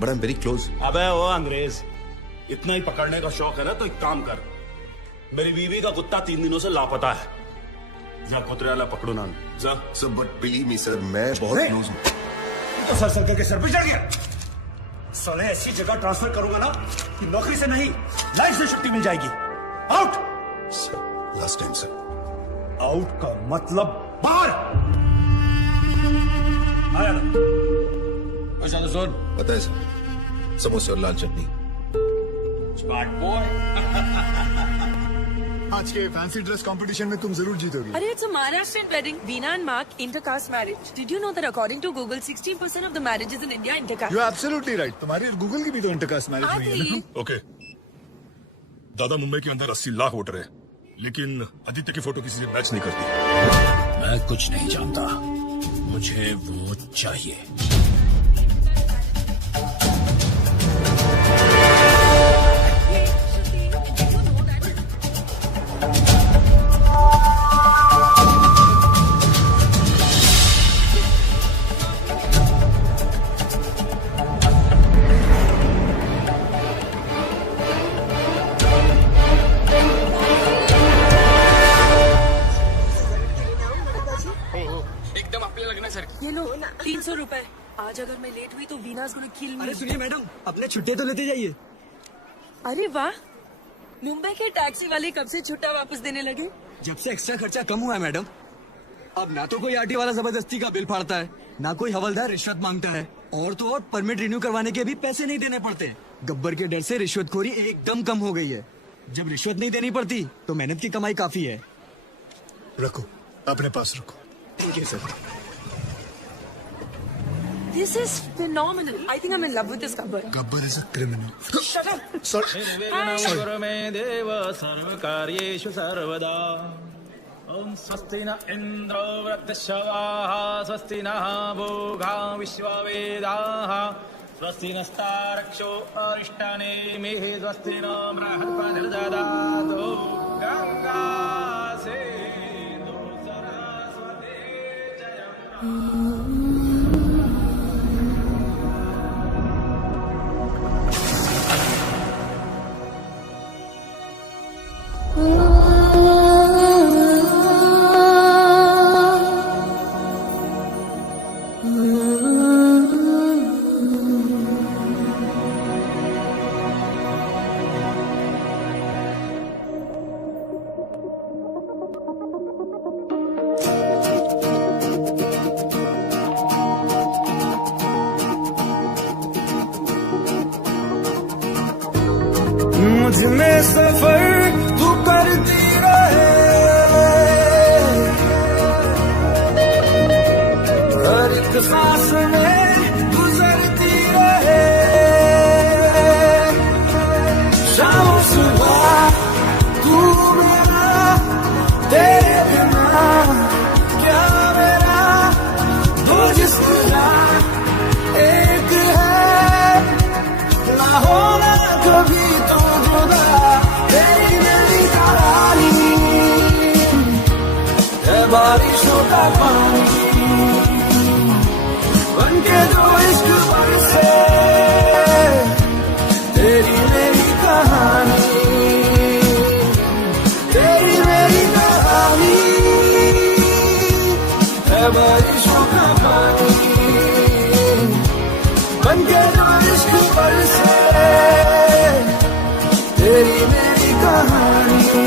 but I am very close. अबे वो अंग्रेज, इतना ही पकड़ने का शौक है ना तो एक काम कर, मेरी बीवी का कुत्ता 3 दिनों से लापता है, जा कुतरे वाला पकड़ो ना जा। Sir, but believe me sir, मैं बहुत क्लोज हूँ। तो सर सर करके सर पे चढ़ गया। साले ऐसी जगह ट्रांसफर करूंगा ना कि नौकरी से नहीं लाइफ से छुट्टी मिल जाएगी। Out. Last time sir. Out का मतलब बाहर। आया ना सुन। पता है सर, समोसे और लाल चटनी। Smart boy. आज के फैंसी ड्रेस कंपटीशन में तुम जरूर जीतोगी। अरे it's a Maharashtrian wedding. Veena and Mark, intercaste marriage. Did you know that according to Google, 16% of the marriages in India are intercaste? You are absolutely right. तुम्हारी Google की भी तो intercaste marriage हुई है ना? ओके दादा, मुंबई के अंदर 80 लाख वोटर है, लेकिन आदित्य की फोटो किसी से मैच नहीं करती। मैं कुछ नहीं जानता, मुझे वो चाहिए। ये लो 300 रुपए। आज अगर मैं लेट हुई तो वीनास गोना किल मी। अरे सुनिए मैडम, अपने छुट्टे तो लेते जाइए। अरे वाह, मुंबई के टैक्सी वाले कब से छुट्टा वापस देने लगे? जब से एक्स्ट्रा खर्चा कम हुआ है मैडम। अब ना तो कोई आरटी वाला जबरदस्ती का बिल फाड़ता है, ना कोई हवलदार रिश्वत मांगता है, और तो और परमिट रिन्यू करवाने के भी पैसे नहीं देने पड़ते। गब्बर के डर से रिश्वतखोरी एकदम कम हो गई है। जब रिश्वत नहीं देनी पड़ती तो मेहनत की कमाई काफी है। रखो, अपने पास रखो। ठीक है sir. This is phenomenal. I think I'm in love with this Gabbar. Gabbar is a criminal. Shut up. Sorry. देव सर्वकार्येषु सर्वदा। ओम स्वस्ति न इंद्रो वृद्धश्रवाः, स्वस्ति नः भोगा विश्ववेदाः, स्वस्ति नस्तारक्षो अरिष्टनेमिः, स्वस्ति न बृहस्पतिर्दधातु। गंगा सिंधु सरस्वती जयम्। मुझ में सफर तू करती रहे, हर एक सांस में गुजरती रहे, शाम सुबह तू मेरा, तेरे बिना क्या मेरा, दो जिस्म एक है, ना होना कभी तो जुदा, तेरी मेरी कहानी है बारिशों का पानी, बनके जो इश्क बरसे, तेरी मेरी कहानी, तेरी मेरी कहानी है बारिशों का पानी, बनके जो इश्क बरसे, तेरी मेरी कहानी।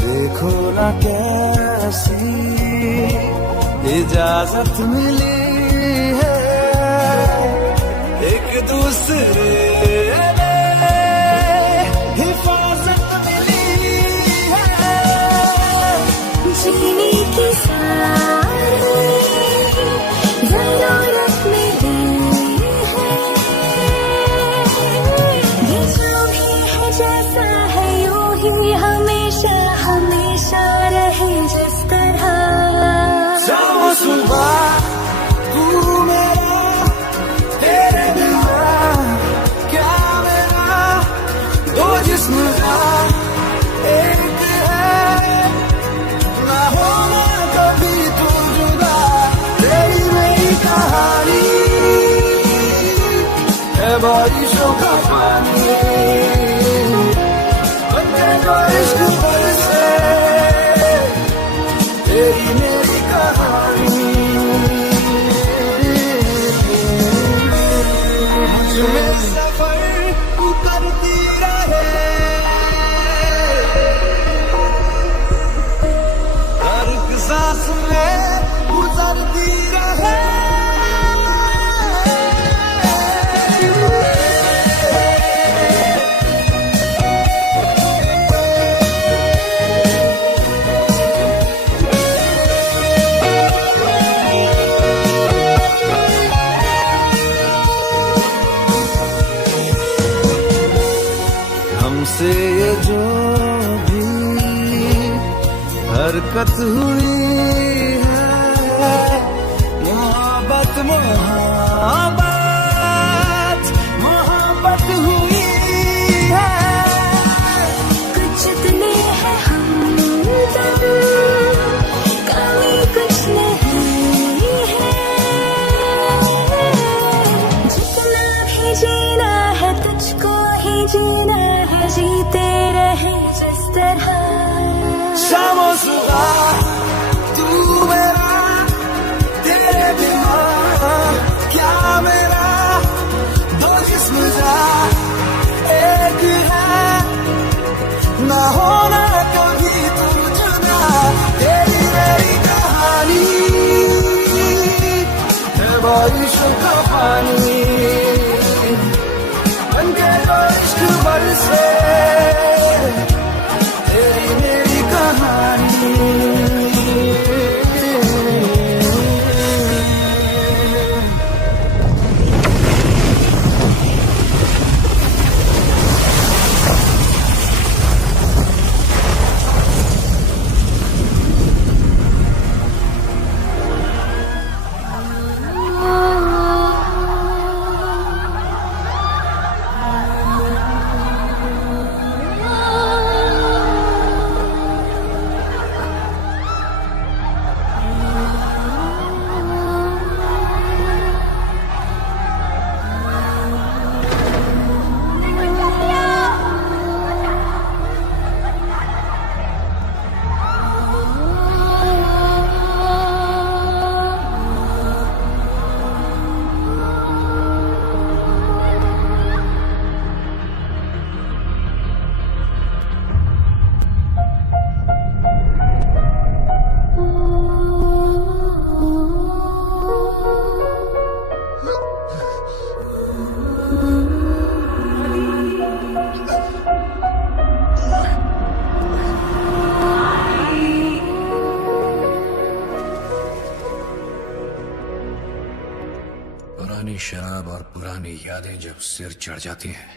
देखो ना कैसी इजाजत मिली है, एक दूसरे ने हिफाजत मिली है, जीने की सारी जरूरत मिली है, ये जो भी है जैसा है यूं ही हमेशा हमेशा रहे जिस तरह। शाम सुबह तू मेरा, तेरे बिना क्या मेरा, दो जिस्म एक है, ना होना कभी तू जुदा, तेरी मेरी कहानी है बारिशों का पानी, हमसे ये जो भी हरकत हुई है, मोहब्बत मोहब्बत मोहब्बत हुई है। कुछ इतने हैं हमदम, कमी कुछ नहीं है। जितना भी जीना है तुझको ही जीना है, जीते रहे जिस तरह। शामों सुबह तू मेरा, तेरे बिना क्या मेरा, दो जिस्म जा एक है, ना होना कभी तू जुदा। तेरी मेरी कहानी है बारिशों का पानी, बन के तो इश्क बरसे तेरी मेरी कहानी। पुरानी शराब और पुरानी यादें जब सिर चढ़ जाती हैं,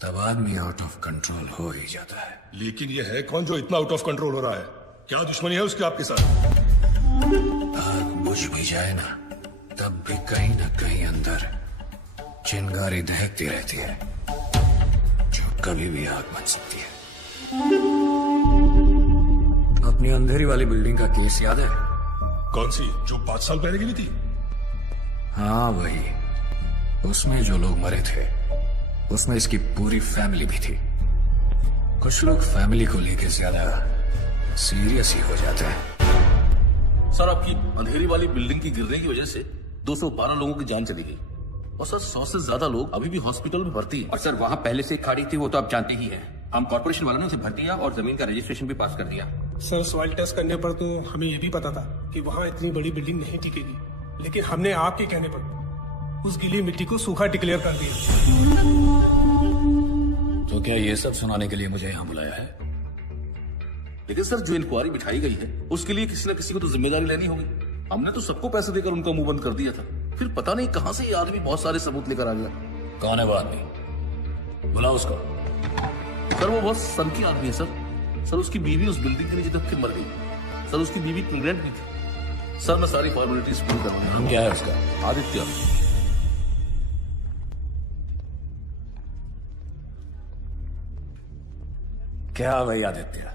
तब आदमी आउट ऑफ कंट्रोल हो ही जाता है। लेकिन ये है कौन जो इतना आउट ऑफ कंट्रोल हो रहा है? क्या दुश्मनी है उसकी आपके साथ? आग बुझ भी जाए ना, तब भी कहीं ना कहीं अंदर चिंगारी दहकती रहती है, जो कभी भी आग बन सकती है। अपनी अंधेरी वाली बिल्डिंग का केस याद है? कौन सी, जो 5 साल पहले गिरी थी? हाँ वही। उसमें जो लोग मरे थे, उसमें इसकी पूरी फैमिली भी थी। कुछ लोग फैमिली को लेकर ज्यादा सीरियस ही हो जाते हैं। सर, आपकी अंधेरी वाली बिल्डिंग की गिरने की वजह से 212 लोगों की जान चली गई और सर 100 से ज्यादा लोग अभी भी हॉस्पिटल में भर्ती हैं। और सर वहाँ पहले से खाड़ी थी, वो तो आप जानते ही हैं। हम कॉर्पोरेशन वालों ने उसे भर दिया और जमीन का रजिस्ट्रेशन भी पास कर दिया। सर सॉइल टेस्ट करने पर तो हमें ये भी पता था कि वहाँ इतनी बड़ी बिल्डिंग नहीं टिकेगी, लेकिन हमने आपके कहने पर उस गीली मिट्टी को सूखा डिक्लेयर कर दिया। तो क्या ये सब सुनाने के लिए मुझे यहाँ बुलाया है? लेकिन सर जो इंक्वायरी बिठाई गई है उसके लिए किसी न किसी को तो जिम्मेदारी लेनी होगी। हमने तो सबको पैसे देकर उनका मुंह बंद कर दिया था, फिर पता नहीं कहां से ये आदमी बहुत सारे सबूत लेकर आ गया। कौन है वो आदमी? बुलाओ उसको। सर वो बहुत सन की आदमी है सर उसकी बीवी उस बिल्डिंग के नीचे दब के मर गई। सर उसकी बीवी प्रेग्नेंट भी थी। सर मैं सारी फॉर्मेलिटीज पूरी कर रहा हूं। नाम क्या है उसका? आदित्य। क्या भाई आदित्य,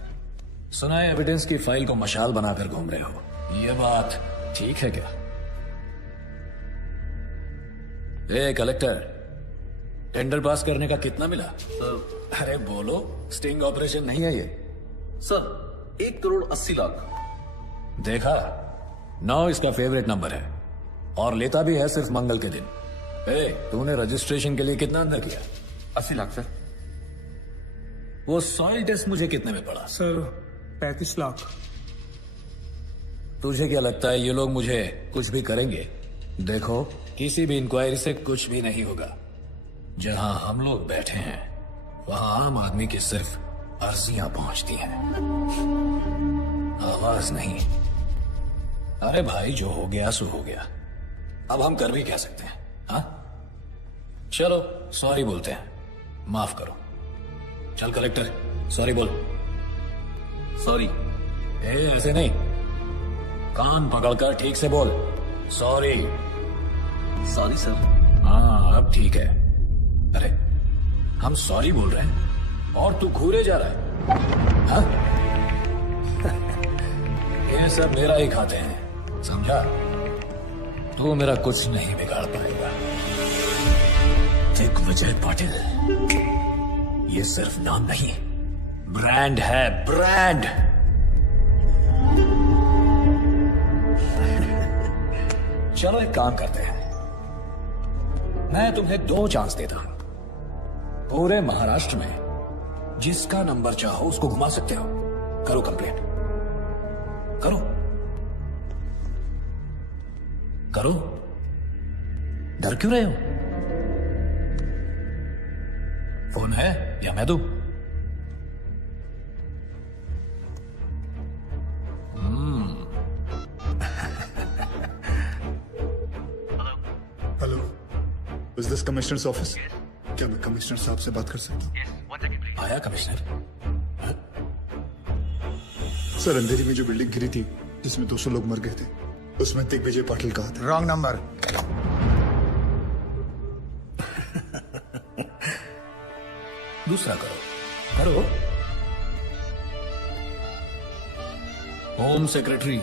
सुना है एविडेंस की फाइल को मशाल बनाकर घूम रहे हो, ये बात ठीक है क्या? ए कलेक्टर, टेंडर पास करने का कितना मिला? सर अरे बोलो, स्टिंग ऑपरेशन नहीं है ये। सर 1,80,00,000। देखा, 9 इसका फेवरेट नंबर है और लेता भी है सिर्फ मंगल के दिन। तूने रजिस्ट्रेशन के लिए कितना अंदर किया? 80 लाख सर। वो सॉइल टेस्ट मुझे कितने में पड़ा? सर 35 लाख। तुझे क्या लगता है ये लोग मुझे कुछ भी करेंगे? देखो, किसी भी इंक्वायरी से कुछ भी नहीं होगा। जहां हम लोग बैठे हैं वहां आम आदमी की सिर्फ अर्जियां पहुंचती हैं, आवाज नहीं। अरे भाई, जो हो गया सो हो गया, अब हम कर भी क्या सकते हैं? हाँ, चलो सॉरी बोलते हैं, माफ करो। चल कलेक्टर, सॉरी बोल। सॉरी। ऐसे नहीं, कान पकड़कर ठीक से बोल। सॉरी। Sorry sir. हाँ अब ठीक है। अरे हम सॉरी बोल रहे हैं और तू घूरे जा रहा है, हाँ? ये सब मेरा ही खाते हैं, समझा? तू मेरा कुछ नहीं बिगाड़ पाएगा। दिग्विजय पाटिल, ये सिर्फ नाम नहीं, ब्रांड है, ब्रांड। चलो एक काम करते हैं, मैं तुम्हें 2 चांस देता हूं। पूरे महाराष्ट्र में जिसका नंबर चाहो उसको घुमा सकते हो। करो कंप्लेंट, करो करो। डर क्यों रहे हो? फोन है या मैं दूं? Hello, is this commissioners office? क्या मैं कमिश्नर साहब से बात कर सकता हूँ? आया कमिश्नर? सर, अंधेरी में जो बिल्डिंग गिरी थी जिसमें 200 लोग मर गए थे, उसमें दिग्विजय पाटिल कहा था। Wrong number. दूसरा करो, करो। Home secretary.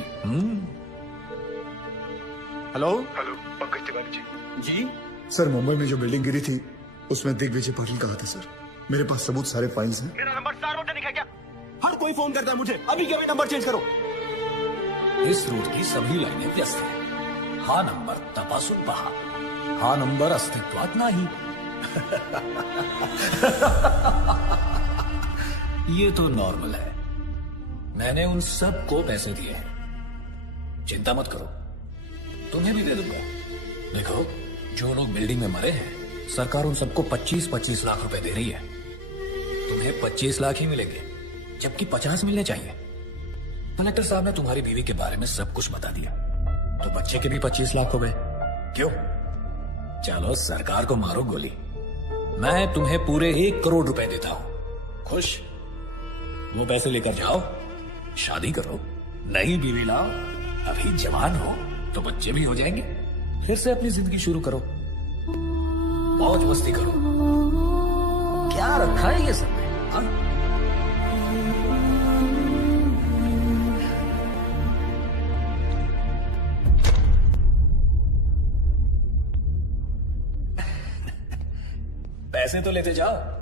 Hello hello, Pankaj Tiwari ji. Sir, Mumbai में जो बिल्डिंग गिरी थी उसमें दिग्विजय पाटिल कहा था सर। मेरे पास सबूत, सारे फाइल्स हैं। मेरा नंबर सार्वजनिक है क्या? हर कोई फोन करता है मुझे, अभी के अभी नंबर चेंज करो। इस रूट की सभी लाइनें व्यस्त हैं। हा नंबर तपासून पहा, हा नंबर अस्तित्वात नाही। ये तो नॉर्मल है। मैंने उन सबको पैसे दिए हैं, चिंता मत करो, तुम्हें भी दे दूंगा। देखो, जो लोग बिल्डिंग में मरे हैं, सरकार उन सबको 25-25 लाख रुपए दे रही है। तुम्हें 25 लाख ही मिलेंगे, जबकि 50 मिलने चाहिए। कलेक्टर साहब ने तुम्हारी बीवी के बारे में सब कुछ बता दिया, तो बच्चे के भी 25 लाख हो गए। क्यों? चलो सरकार को मारो गोली। मैं तुम्हें पूरे 1 करोड़ रुपए देता हूं। खुश? वो पैसे लेकर जाओ, शादी करो, नई बीवी लाओ। अभी जवान हो तो बच्चे भी हो जाएंगे, फिर से अपनी जिंदगी शुरू करो, मौज मस्ती करो। क्या रखा है ये सब में, हाँ? पैसे तो लेते जाओ।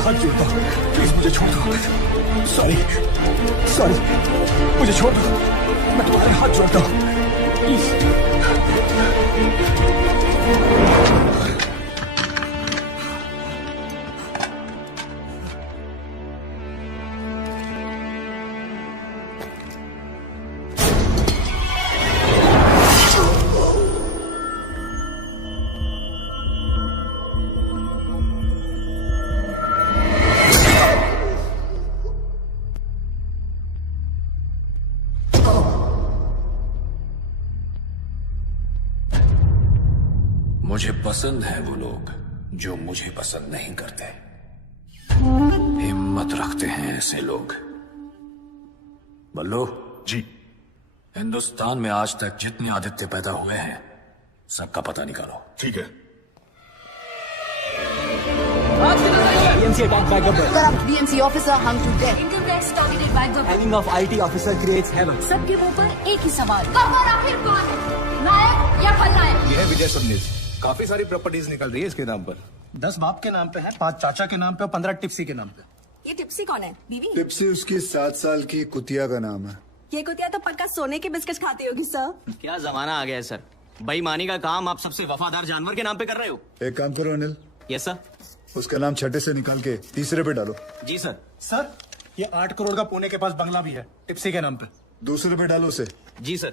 हाथ जोड़ता हूँ, प्लीज मुझे छोड़ दो। सॉरी सॉरी, मुझे छोड़ दो, मैं तुम्हारे हाथ जोड़ता हूँ, प्लीज। मुझे पसंद है वो लोग जो मुझे पसंद नहीं करते। हिम्मत रखते हैं ऐसे लोग। बल्लू जी, हिंदुस्तान में आज तक जितने आदित्य पैदा हुए हैं सबका पता निकालो। ठीक है। BMC attacked by Gabbar. BMC officer hung to death. Income tax targeted by Gabbar. Hanging of IT officer creates havoc. सबके मुंह पर एक ही सवाल, गब्बर आखिर कौन है, नायक या खलनायक? ये है विजय सुनील। काफी सारी प्रॉपर्टीज निकल रही है इसके नाम पर। 10 बाप के नाम पे है, 5 चाचा के नाम पे और 15 टिप्सी के नाम पे। ये टिप्सी कौन है? बीवी? टिप्सी उसकी 7 साल की कुतिया का नाम है। ये कुतिया तो पक्का सोने के बिस्किट खाती होगी सर। क्या जमाना आ गया है सर, बेईमानी का काम आप सबसे वफादार जानवर के नाम पे कर रहे हो। एक काम करो अनिल। Yes sir. उसका नाम छठे से निकाल के तीसरे पे डालो। जी सर। सर ये 8 करोड़ का पुणे के पास बंगला भी है टिप्सी के नाम पे। दूसरे पे डालो उसे। जी sir.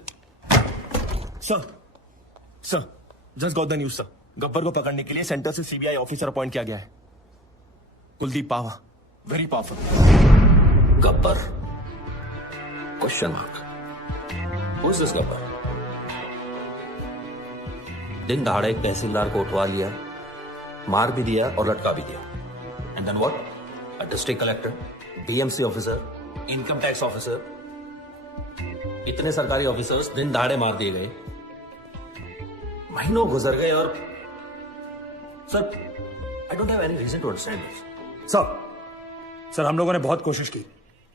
Sir just got the news sir. Gabbar को पकड़ने के लिए सेंटर से सीबीआई ऑफिसर अपॉइंट किया गया है। Kuldeep Pawa, very powerful. Gabbar? Question mark. Who is this Gabbar? दिन दहाड़े एक तहसीलदार को उठवा लिया, मार भी दिया और लटका भी दिया। And then what? A district collector, BMC officer, income tax officer, इतने सरकारी ऑफिसर्स दिन दहाड़े मार दिए गए। महीनों गुजर गए और sir I don't have any reason to understand this. Sir हम लोगों ने बहुत कोशिश की।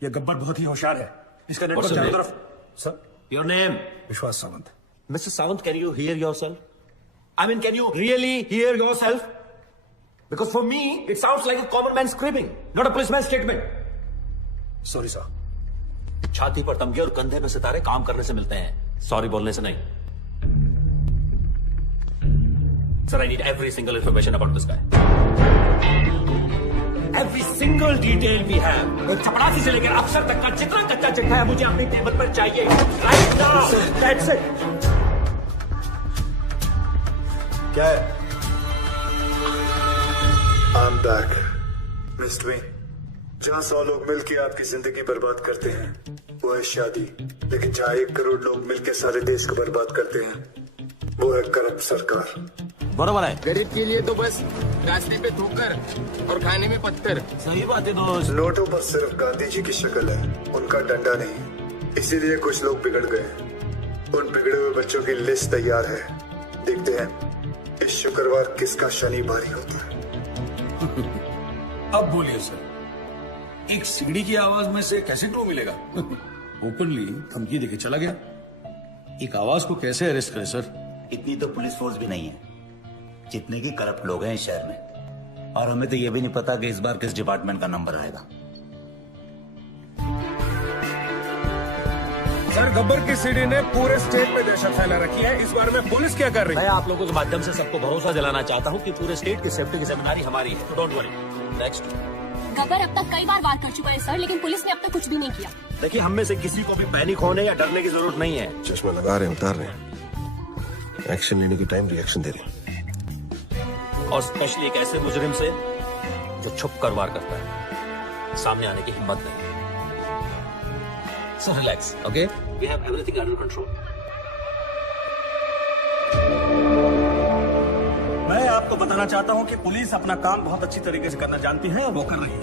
ये गब्बर बहुत ही होशियार है। इसका नेटवर्क चारों तरफ। Sir your name? Vishwas Sawant. Mister Sawant, can you hear yourself? I mean, can you really hear yourself? Because for me, it sounds like a common man screaming, not a policeman's statement. Sorry, sir. छाती पर तमगे और कंधे पे सितारे काम करने से मिलते हैं, सॉरी बोलने से नहीं। Sir, I need every single information about this guy. Every single detail we have. एक चपरासी से लेकर अफसर तक का जितना कच्चा चिट्ठा है मुझे अपनी टेबल पर चाहिए। Right now. That's it. क्या है? I'm back, Mr. Wayne. जहाँ 100 लोग मिलके आपकी जिंदगी बर्बाद करते हैं वो है शादी, लेकिन जहाँ 1 करोड़ लोग मिलके सारे देश को बर्बाद करते हैं वो है करप्ट सरकार। बराबर है। गरीब के लिए तो बस रास्ते पे ठोकर और खाने में पत्थर। सही बात है दोस्त। नोटों पर सिर्फ गांधी जी की शक्ल है, उनका डंडा नहीं। इसीलिए कुछ लोग बिगड़ गए। उन बिगड़े हुए बच्चों की लिस्ट तैयार है। देखते हैं इस शुक्रवार किसका शनि भारी होता है। अब बोलिए सर, एक सीढ़ी की आवाज में से कैसे क्यों मिलेगा? ओपनली धमकी देके चला गया। एक आवाज को कैसे अरेस्ट करे सर? इतनी तो पुलिस फोर्स भी नहीं है जितने की करप्ट लोग हैं इस शहर में। और हमें तो यह भी नहीं पता कि इस बार किस डिपार्टमेंट का नंबर आएगा। सर गब्बर की सीडी ने पूरे स्टेट में दहशत फैला रखी है। इस बारे में पुलिस क्या कर रही है? मैं आप लोगों के माध्यम से सबको भरोसा दिलाना चाहता हूँ कि पूरे स्टेट की सेफ्टी की जिम्मेदारी हमारी है, तो डोंट वरी। नेक्स्ट। गब्बर अब तक कई बार वार कर चुका है सर, लेकिन पुलिस ने अब तक कुछ भी नहीं किया। देखिए, हम में से किसी को भी पैनिक होने या डरने की जरूरत नहीं है। चश्मा लगा रहे हैं, उतार रहे हैं। एक्शन लेने की टाइम रिएक्शन दे रहे हैं। और स्पेशली एक ऐसे मुजरिम से जो छुप कर वार करता है, सामने आने की हिम्मत नहीं। So relax, okay? We have everything under control. मैं आपको बताना चाहता हूं कि पुलिस अपना काम बहुत अच्छी तरीके से करना जानती है और वो कर रही है।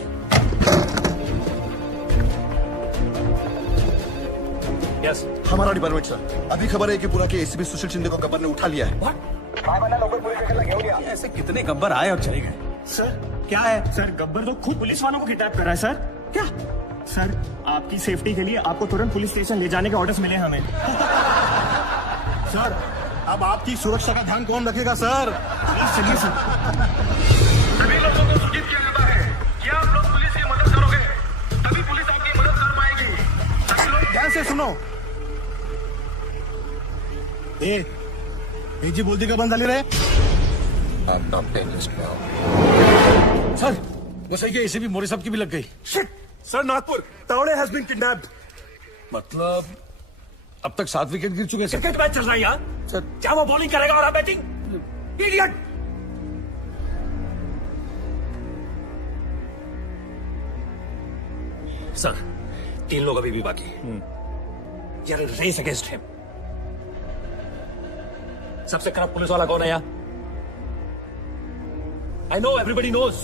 यस, हमारा डिपार्टमेंट सर। अभी खबर है कि पूरा के एसीपी सुशील शिंदे को गब्बर ने उठा लिया है। ऐसे कितने गब्बर आए और चले गए? सर क्या है? सर गब्बर तो खुद पुलिस वालों को किडनैप कर रहा है सर। क्या? सर आपकी सेफ्टी के लिए आपको तुरंत पुलिस स्टेशन ले जाने के ऑर्डर्स मिले हमें। सर अब आपकी सुरक्षा का ध्यान कौन रखेगा सर? चलिए सर। सभी लोगों को सूचित किया जाता है कि आप लोग पुलिस की मदद करोगे तभी पुलिस आपकी मदद कर पाएगी। सभी लोग ध्यान से सुनो। जी बोलती का बंद रहे। सर वो सही है, इसे भी मोरे साहब की भी लग गई। Sir Nagpur Tawde has been kidnapped. मतलब अब तक 7 विकेट गिर चुके हैं। क्रिकेट मैच चल रहा है यार सर। क्या वो बॉलिंग करेगा और आप बैटिंग? इडियट। सर 3 लोग अभी भी बाकी। यार रेस अगेंस्ट हिम। सबसे खराब पुलिस वाला कौन है यार? I know everybody knows.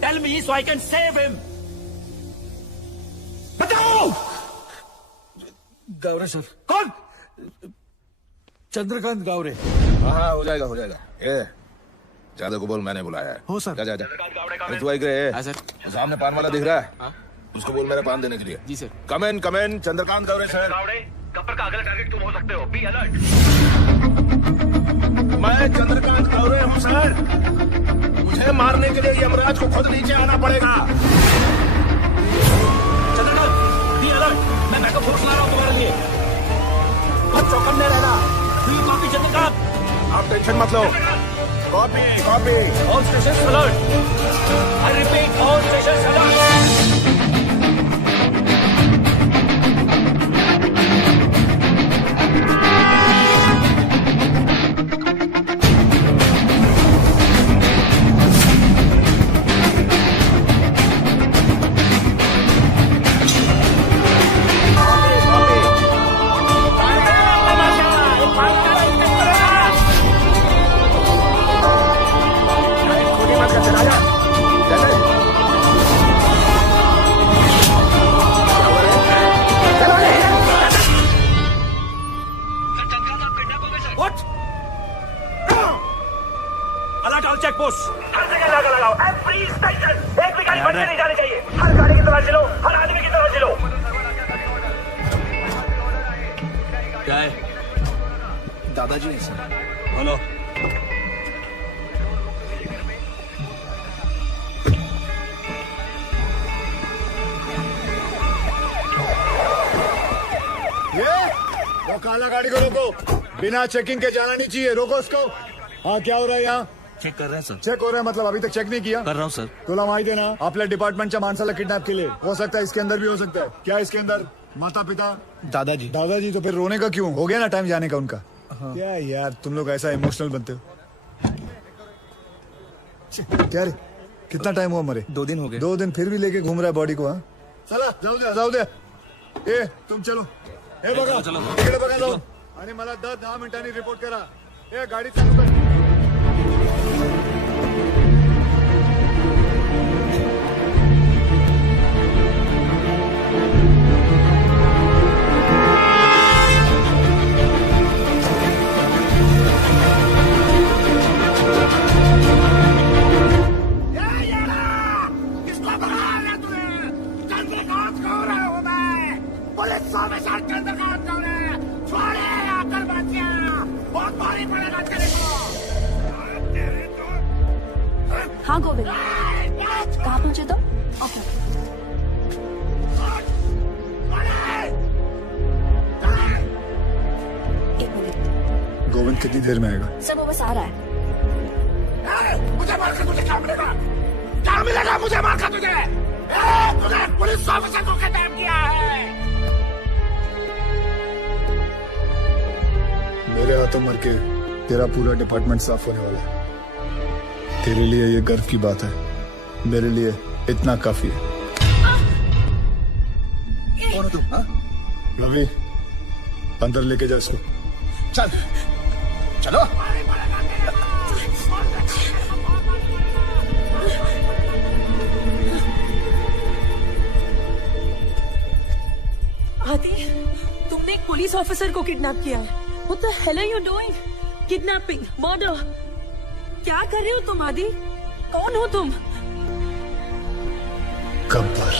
Tell me so I can save him. बताओ। गावरे सर। कौन? चंद्रकांत गावरे। हाँ हो जाएगा हो जाएगा। ये जादव को बोल मैंने बुलाया है। हो सर। जा जा जा। तू आई गए। हाँ सर। सामने पान वाला दिख रहा है। हाँ? उसको बोल मेरा पान देने के लिए। जी सर। कम इन चंद्रकांत गावरे सर। गावरे गब्बर का अगला टारगेट तुम हो सकते हो। B alert. मैं चंद्रकांत गावरे हूँ सर। मुझे मारने के लिए यमराज को खुद नीचे आना पड़ेगा। Chandrakant be alert. मैं बैकअप फोर्स ला रहा हूँ तुम्हारे लिए। बहुत चौकन्ने रहना। Be copy Chandrakant. आप टेंशन मत लो। Copy copy. All station alert. I repeat all station alert. Alert all check post. हर जगह लगा लगाओ। Every station. एक भी गाड़ी बच के नहीं जानी चाहिए। हर गाड़ी की तलाशी लो। हर आदमी की तलाशी लो। क्या है? दादाजी सर। बोलो। ये वो काला गाड़ी को रोको। बिना चेकिंग के जाना नहीं चाहिए। रोको उसको। हाँ क्या हो रहा है यहाँ? चेक कर रहे हैं सर। चेक हो रहा है मतलब अभी तक चेक नहीं किया? कर रहा हूँ सर। तुला माहिती है ना आपल्या डिपार्टमेंटच्या माणसाला किडनॅप केले। हो सकता है इसके अंदर भी हो सकता है। क्या इसके अंदर माता पिता? दादाजी। दादाजी तो फिर रोने का क्यों? हो गया ना टाइम जाने का उनका। हाँ। क्या यार तुम लोग ऐसा इमोशनल बनते हो। क्या रे कितना टाइम हुआ मरे? 2 दिन हो गए। 2 दिन फिर भी लेके घूम रहा है बॉडी को। हाँ चला जाऊ दे। ए तुम चलो। हे बघा इकडे बघा जाऊन आणि मला 10 मिनिटांनी रिपोर्ट करा। ए गाडी चालू कर। हाँ गोविंद कहाँ पहुंचे तुम? एक मिनट। गोविंद कितनी देर में आएगा? सब वो बस आ रहा है। मुझे मार कर तुझे क्या मिलेगा? क्या मिलेगा मुझे मार कर तुझे? तुझे पुलिस ऑफिसर को किडनैप किया है। मेरे हाथों मर के तेरा पूरा डिपार्टमेंट साफ होने वाला है। तेरे लिए ये गर्व की बात है। मेरे लिए इतना काफी है। कौन हो तुम? रवि अंदर लेके जा इसको। चल चलो। आदि तुमने एक पुलिस ऑफिसर को किडनैप किया है। What the hell are you doing? Kidnapping, murder. क्या कर रहे हो तुम आदि? कौन हो तुम? Gabbar.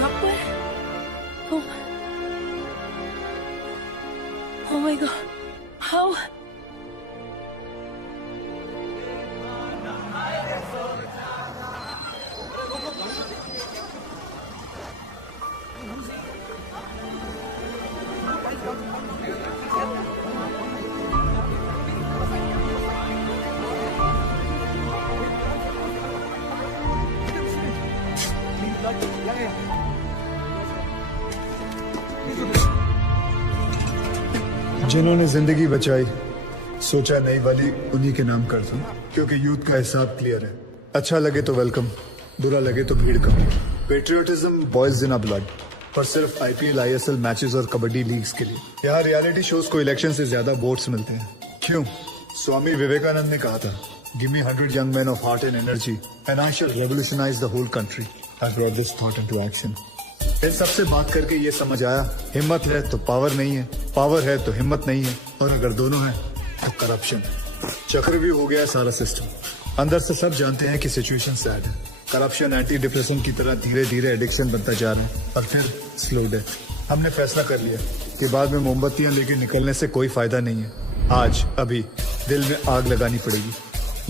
Gabbar? Oh my God. How? जिन्होंने जिंदगी बचाई सोचा नई वाली उन्हीं के नाम कर दूं, क्योंकि यूथ का हिसाब क्लियर है। अच्छा लगे तो वेलकम, बुरा लगे तो भीड़ कम। Patriotism boils in a blood, पर सिर्फ आईपीएल, आईएसएल मैचेस और कबड्डी लीग्स के लिए। यहाँ रियलिटी शोज को इलेक्शन से ज्यादा वोट्स मिलते हैं। क्यों? स्वामी विवेकानंद ने कहा था, "Give me 100 young men of heart and energy, and I shall revolutionize the whole country." I brought this thought into action. इन सबसे बात करके ये समझ आया, हिम्मत है तो पावर नहीं है, पावर है तो हिम्मत नहीं है, और अगर दोनों है तो करप्शन। चक्रव्यूह हो गया है सारा सिस्टम। अंदर से सब जानते हैं कि सिचुएशन सैड है। करप्शन एंटी डिप्रेशन की तरह धीरे धीरे एडिक्शन बनता जा रहा है, और फिर स्लो डेथ। हमने फैसला कर लिया कि बाद में मोमबत्तियां लेके निकलने से कोई फायदा नहीं है। आज अभी दिल में आग लगानी पड़ेगी।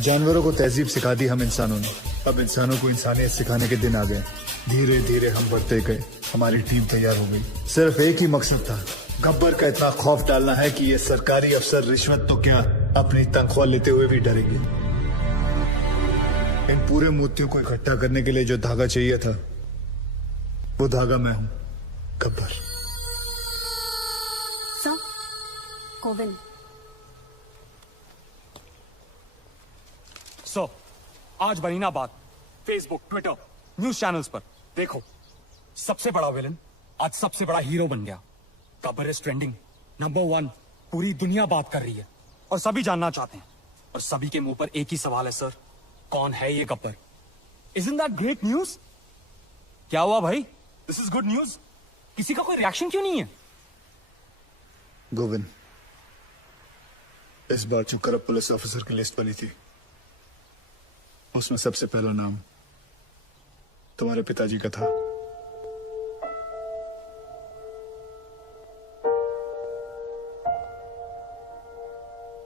जानवरों को तहजीब सिखा दी हम इंसानों ने, अब इंसानों को इंसानियत सिखाने के दिन आ गए। धीरे धीरे हम बढ़ते गए, हमारी टीम तैयार हो गई। सिर्फ एक ही मकसद था, गब्बर का इतना खौफ डालना है कि ये सरकारी अफसर रिश्वत तो क्या अपनी तनख्वाह लेते हुए भी डरेंगे। इन पूरे मोतियों को इकट्ठा करने के लिए जो धागा चाहिए था, वो धागा मैं हूं, गब्बर। सर, कोविन। सो आज बनी ना बात फेसबुक, ट्विटर, न्यूज चैनल्स पर। देखो, सबसे बड़ा विलन आज सबसे बड़ा हीरो बन गया। Gabbar is trending, number 1। पूरी दुनिया बात कर रही है और सभी जानना चाहते हैं, और सभी के मुंह पर एक ही सवाल है, सर, कौन है ये Gabbar? Isn't that great news? क्या हुआ भाई? This is good news. किसी का कोई रिएक्शन क्यों नहीं है? गोविंद, इस बार जो करप्ट पुलिस ऑफिसर की लिस्ट बनी थी, उसमें सबसे पहला नाम तुम्हारे पिताजी का था।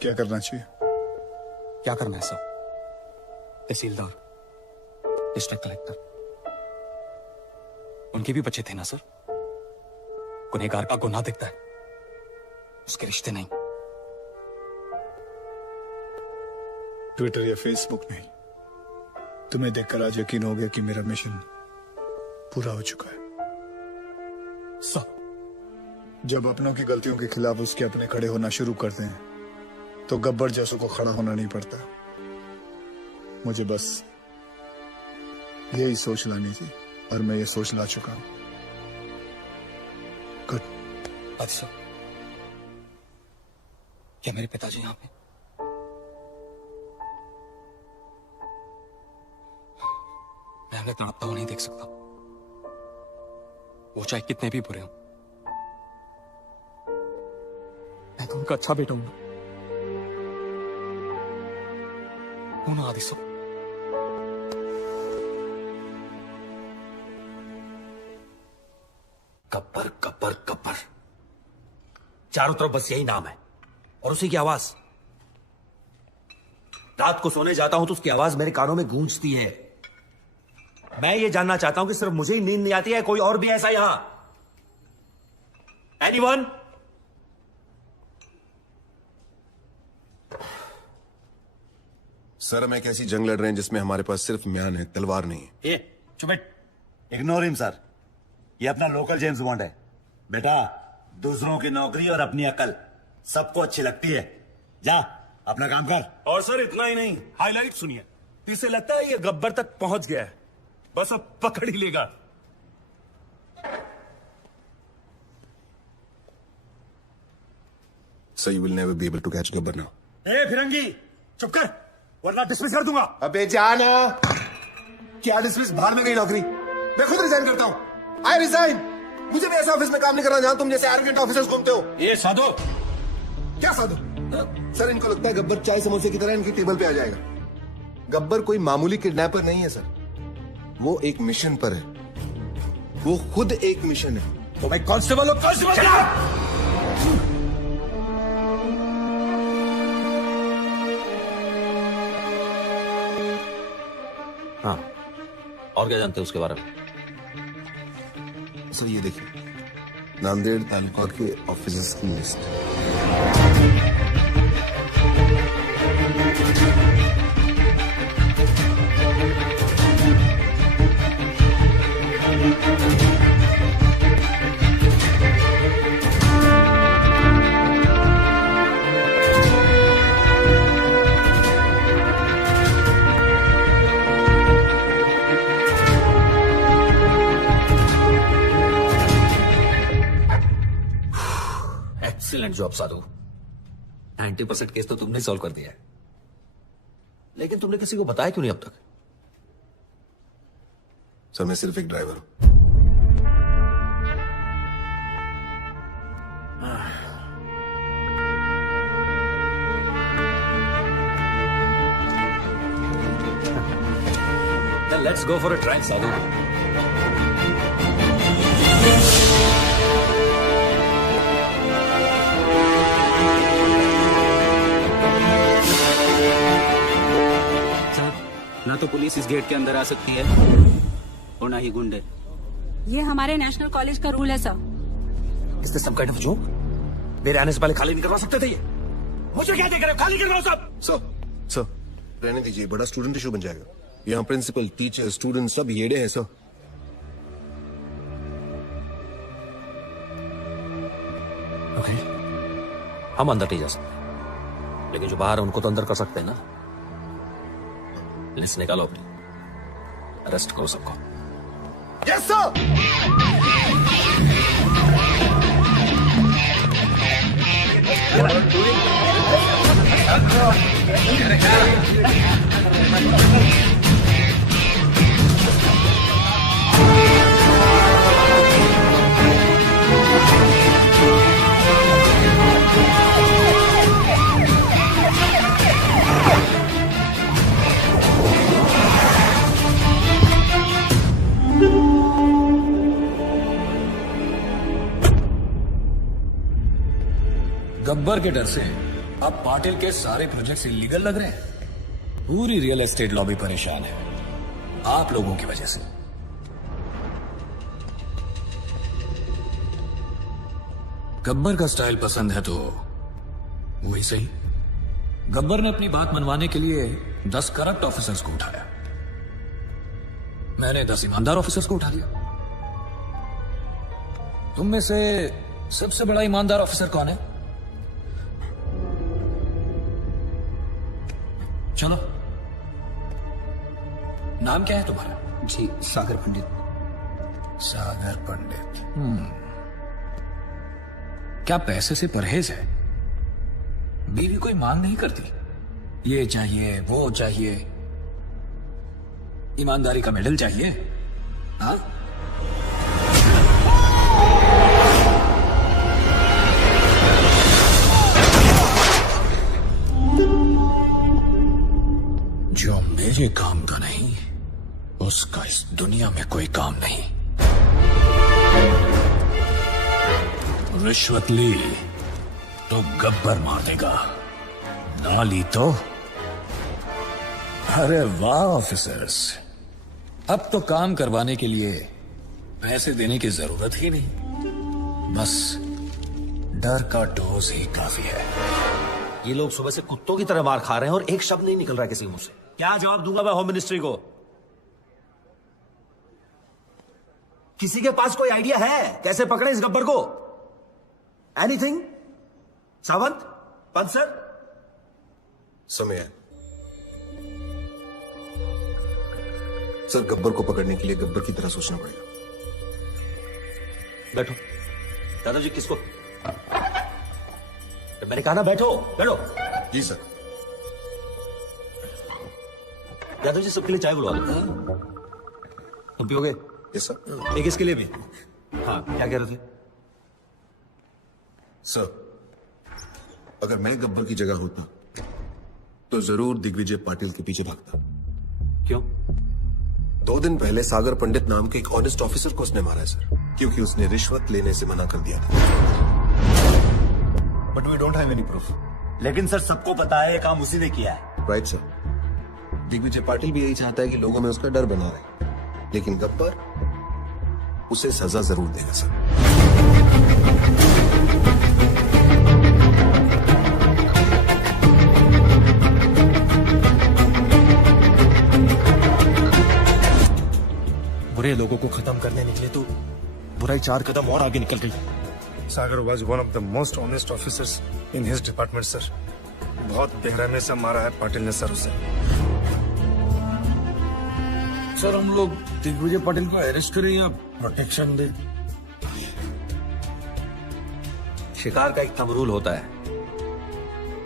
क्या करना चाहिए? क्या करना है सर? तहसीलदार, डिस्ट्रिक्ट कलेक्टर, उनके भी बच्चे थे ना सर? गुनहगार का गुनाह दिखता है, उसके रिश्ते नहीं। ट्विटर या फेसबुक नहीं, तुम्हें देखकर आज यकीन हो गया कि मेरा मिशन पूरा हो चुका है। सर, जब अपनों की गलतियों के खिलाफ उसके अपने खड़े होना शुरू करते हैं, तो गब्बर जैसों को खड़ा होना नहीं पड़ता। मुझे बस यही सोच लानी थी, और मैं ये सोच ला चुका हूं। गुड। अच्छा, क्या मेरे पिताजी यहां पे? मैं उन्हें तड़पता हुआ नहीं देख सकता, वो चाहे कितने भी बुरे हों। मैं तो उनका अच्छा बेटा हूं ना आदिसो। गब्बर, गब्बर, गब्बर, चारों तरफ बस यही नाम है और उसी की आवाज। रात को सोने जाता हूं तो उसकी आवाज मेरे कानों में गूंजती है। मैं ये जानना चाहता हूं कि सिर्फ मुझे ही नींद नहीं आती है, कोई और भी ऐसा यहां? एनीवन? सर, हम एक ऐसी जंग लड़ रहे हैं जिसमें हमारे पास सिर्फ म्यान है, तलवार नहीं है। ये चुप, इग्नोर हिम सर। ये अपना लोकल जेम्स बॉन्ड है। बेटा, दूसरों की नौकरी और अपनी अकल सबको अच्छी लगती है। जा अपना काम कर। और सर इतना ही नहीं, हाईलाइट सुनिए। इसे लगता है ये गब्बर तक पहुंच गया है, बस अब पकड़ ही लेगा। So you will never be able to catch Gabbar now. ए फिरंगी, चुप कर, वरना डिसमिस कर दूंगा। अबे जाना। क्या डिसमिस? बाहर में गई नौकरी। मैं खुद रिजाइन करता हूं। I resign. मुझे भी ऐसा ऑफिस में काम नहीं करना जहां तुम जैसे एरोगेंट ऑफिसर्स घूमते हो। ये साधु। क्या साधु? सर, इनको लगता है गब्बर चाय समोसे की तरह इनकी टेबल पे आ जाएगा। गब्बर कोई मामूली किडनैपर नहीं है सर, वो एक मिशन पर है। वो खुद एक मिशन है। तो मैं कांस्टेबल हूं, कांस्टेबल। हाँ, और क्या जानते हैं उसके बारे में? सर, ये देखिए, नांदेड़ तालुका के ऑफिसर्स की लिस्ट। एक्सीलेंट जॉब साधु। 90% केस तो तुमने सॉल्व कर दिया है, लेकिन तुमने किसी को बताया क्यों नहीं अब तक? सर मैं सिर्फ एक ड्राइवर हूं। Then let's go for a drive, Sadhu. ना तो पुलिस इस गेट के अंदर आ सकती है और ना ही गुंडे। ये हमारे नेशनल कॉलेज का रूल है sir. Is this some kind of joke? मेरे आने से पहले खाली नहीं करवा सकते थे ये? मुझे क्या देख रहे हो? खाली करवाओ सब। सर रहने दीजिए, बड़ा स्टूडेंट इशू बन जाएगा। यहाँ प्रिंसिपल, टीचर, स्टूडेंट सब येड़े हैं सर। ओके, हम अंदर नहीं जा सकते, लेकिन जो बाहर है उनको तो अंदर कर सकते हैं ना। लिस्ट निकालो अपनी, अरेस्ट करो सबको। Yes sir. गब्बर के डर से अब पाटिल के सारे प्रोजेक्ट्स इलीगल लग रहे हैं। पूरी रियल एस्टेट लॉबी परेशान है आप लोगों की वजह से। गब्बर का स्टाइल पसंद है तो वही सही। गब्बर ने अपनी बात मनवाने के लिए 10 करप्ट ऑफिसर्स को उठाया, मैंने 10 ईमानदार ऑफिसर्स को उठा लिया। तुम में से सबसे बड़ा ईमानदार ऑफिसर कौन है? चलो, नाम क्या है तुम्हारा? जी सागर पंडित। सागर पंडित। क्या पैसे से परहेज है? बीवी कोई मांग नहीं करती, ये चाहिए वो चाहिए, ईमानदारी का मेडल चाहिए? हाँ, जो मेरे काम का नहीं उसका इस दुनिया में कोई काम नहीं। रिश्वत ली तो गब्बर मार देगा, ना ली तो। अरे वाह ऑफिसर्स, अब तो काम करवाने के लिए पैसे देने की जरूरत ही नहीं, बस डर का डोज ही काफी है। ये लोग सुबह से कुत्तों की तरह मार खा रहे हैं और एक शब्द नहीं निकल रहा है किसी मुंह से। क्या जवाब दूंगा मैं होम मिनिस्ट्री को? किसी के पास कोई आइडिया है कैसे पकड़े इस गब्बर को? एनीथिंग? सावंत, पंत सर? समय है सर, गब्बर को पकड़ने के लिए गब्बर की तरह सोचना पड़ेगा। बैठो दादाजी। किसको? मैंने कहा ना बैठो। बैठो। जी सर। यादव जी सबके लिए चाय बुलवा दो। तुम पियोगे? Yes sir. एक इसके लिए भी। हाँ, क्या कह रहे थे? सर, अगर मैं गब्बर की जगह होता तो जरूर दिग्विजय पाटिल के पीछे भागता। क्यों? 2 दिन पहले सागर पंडित नाम के एक ऑनेस्ट ऑफिसर को उसने मारा है सर, क्योंकि उसने रिश्वत लेने से मना कर दिया था। But we don't have any proof. लेकिन सर सबको पता है ये काम उसी ने किया है। Right sir. दिग्विजय पाटिल भी यही चाहता है कि लोगों में उसका डर बना रहे, लेकिन गब्बर उसे सजा जरूर देगा सर। बुरे लोगों को खत्म करने निकले तो बुराई 4 कदम और आगे निकल गई। सागर was one of the most honest officers in his department, sir. बहुत बेरहमी से मारा है पाटिल ने सर उसे। सर, हम लोग दिग्विजय पाटिल को अरेस्ट करें या प्रोटेक्शन दे? शिकार का एक थंब रूल होता है,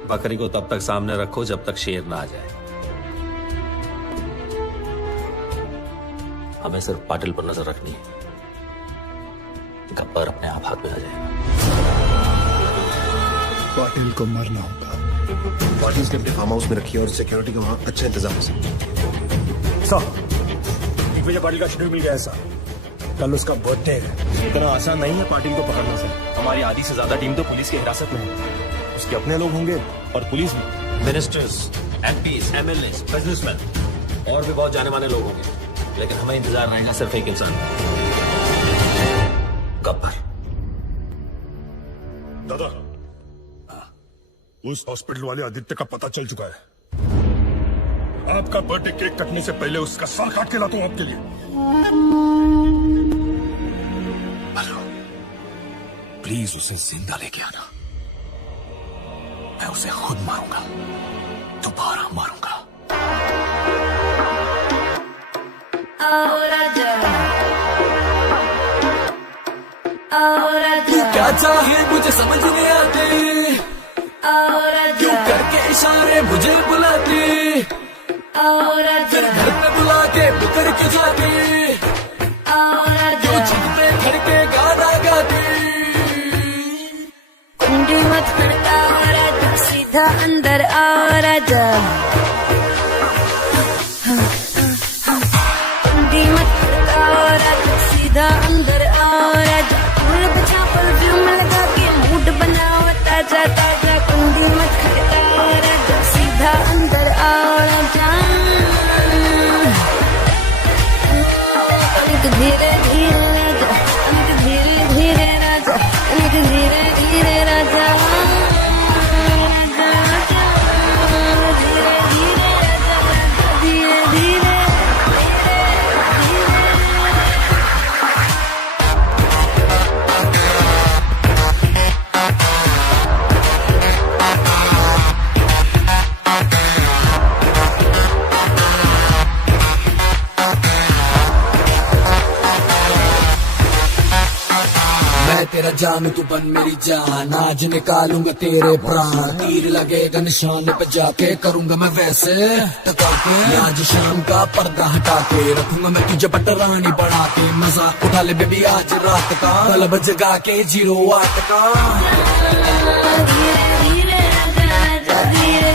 बकरी को तब तक सामने रखो जब तक शेर ना आ जाए। हमें सिर्फ पाटिल पर नजर रखनी है, गब्बर अपने आप हाथ में आ जाएगा। पाटिल को मरना होगा। बॉडीज ने अपने फार्म हाउस में रखी है और सिक्योरिटी का वहां अच्छा इंतजाम है। सर, मुझे पाटिल का शेड्यूल मिल गया है सर। कल उसका बर्थडे है। इतना आसान नहीं है पाटिल को पकड़ना सर। हमारी आधी से ज्यादा टीम तो पुलिस की हिरासत में है। उसके अपने लोग होंगे और पुलिस भी। मिनिस्टर्स, एमपीज, एमएलए, बिजनेसमैन और भी बहुत जाने माने लोग होंगे, लेकिन हमें इंतजार रहेगा सिर्फ एक इंसान, गब्बर। दादा, उस हॉस्पिटल वाले आदित्य का पता चल चुका है। आपका बर्थडे केक कटने से पहले उसका सर काट के लाता हूं आपके लिए। प्लीज उसे जिंदा लेके आना। मैं उसे खुद मारूंगा, दोबारा मारूंगा। तू क्या चाहे मुझे समझ नहीं आती, क्यों करके इशारे मुझे बुलाती, फिर घर पे बुला के पुकर के जाती, क्यों छत पे खड़ के गाना गाती। कुंडी मत खड़का राजा, सीधा अंदर आओ राजा। कुंडी मत खड़का राजा, सीधा अंदर आओ राजा। फूल बचा परफ्यूम लगा के मूड बनाओ ताजा ताजा। कुंडी मत खड़का राजा, सीधा अंदर आओ राजा। धीरे धीरे राजा, धीरे धीरे राजा, धीरे धीरे राजा। धीरे धीरे राजा, धीरे धीरे। मैं तेरा जान तू बन मेरी जान, आज निकालूंगा तेरे प्राण। तीर लगेगा निशाने पे जाके करूंगा मैं वैसे टका के। आज शाम का पर्दा हटा के रखूंगा मैं तुझे पटरानी बढ़ा के। मजा उठा ले बेबी आज रात का, क्लब जगा के 08 का। धीरे धीरे राजा, धीरे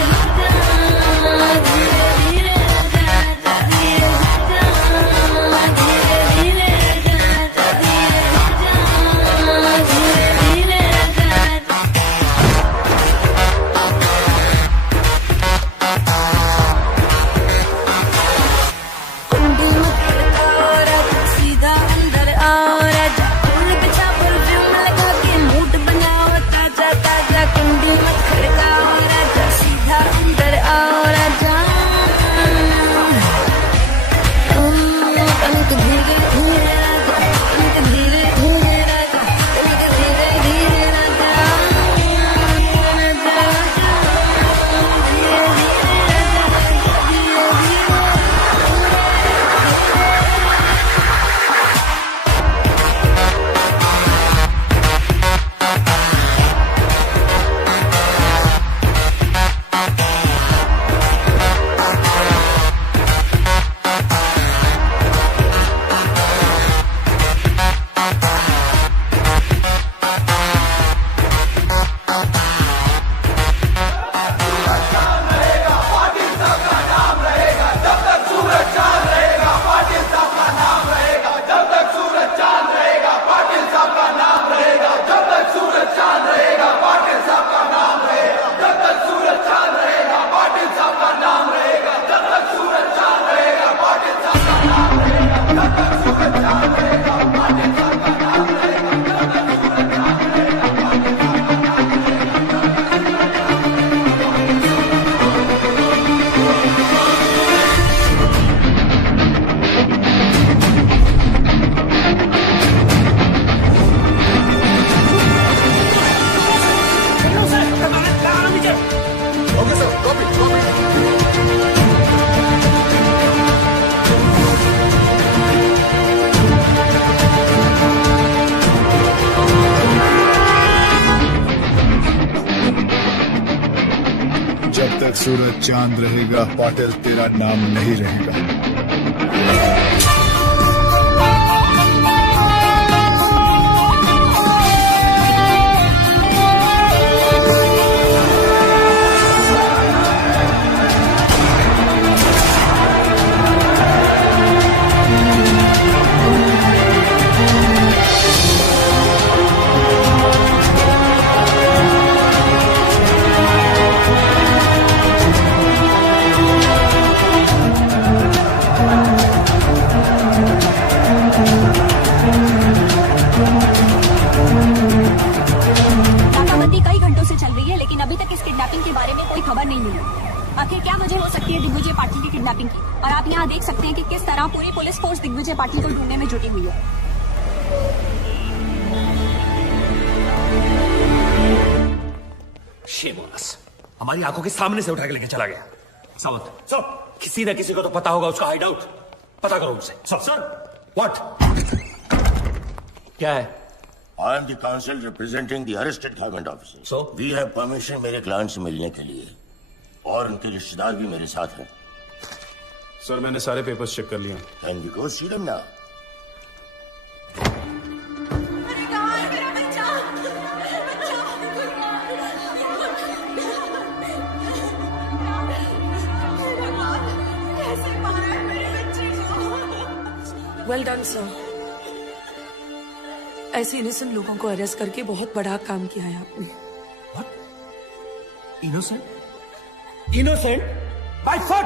कुंडी तक सूरज चांद रहेगा, पाटिल तेरा नाम नहीं रहेगा। नाकाबंदी कई घंटों से चल रही है, लेकिन अभी तक इस किडनैपिंग के बारे में कोई खबर नहीं मिली। आखिर क्या वजह हो सकती है दिग्विजय पाटिल की किडनैपिंग की? और आप यहाँ देख सकते हैं कि किस तरह पूरी पुलिस फोर्स दिग्विजय पाटिल को ढूंढने में जुटी हुई है। शेमोनस हमारी आंखों के सामने से उठा के लेके चला गया। सावंत सर, किसी न किसी को तो पता होगा उसका हाइड आउट। पता करो उनसे। Sir what? क्या है? I am the counsel representing the arrested government officers. So? We have permission मेरे क्लाइंट से मिलने के लिए, और उनके रिश्तेदार भी मेरे साथ हैं। सर मैंने सारे पेपर्स चेक कर लिए। Can we go see them now? Well done sir. ऐसे इनोसेंट लोगों को अरेस्ट करके बहुत बड़ा काम किया है आपने। Innocent? Innocent? By foot!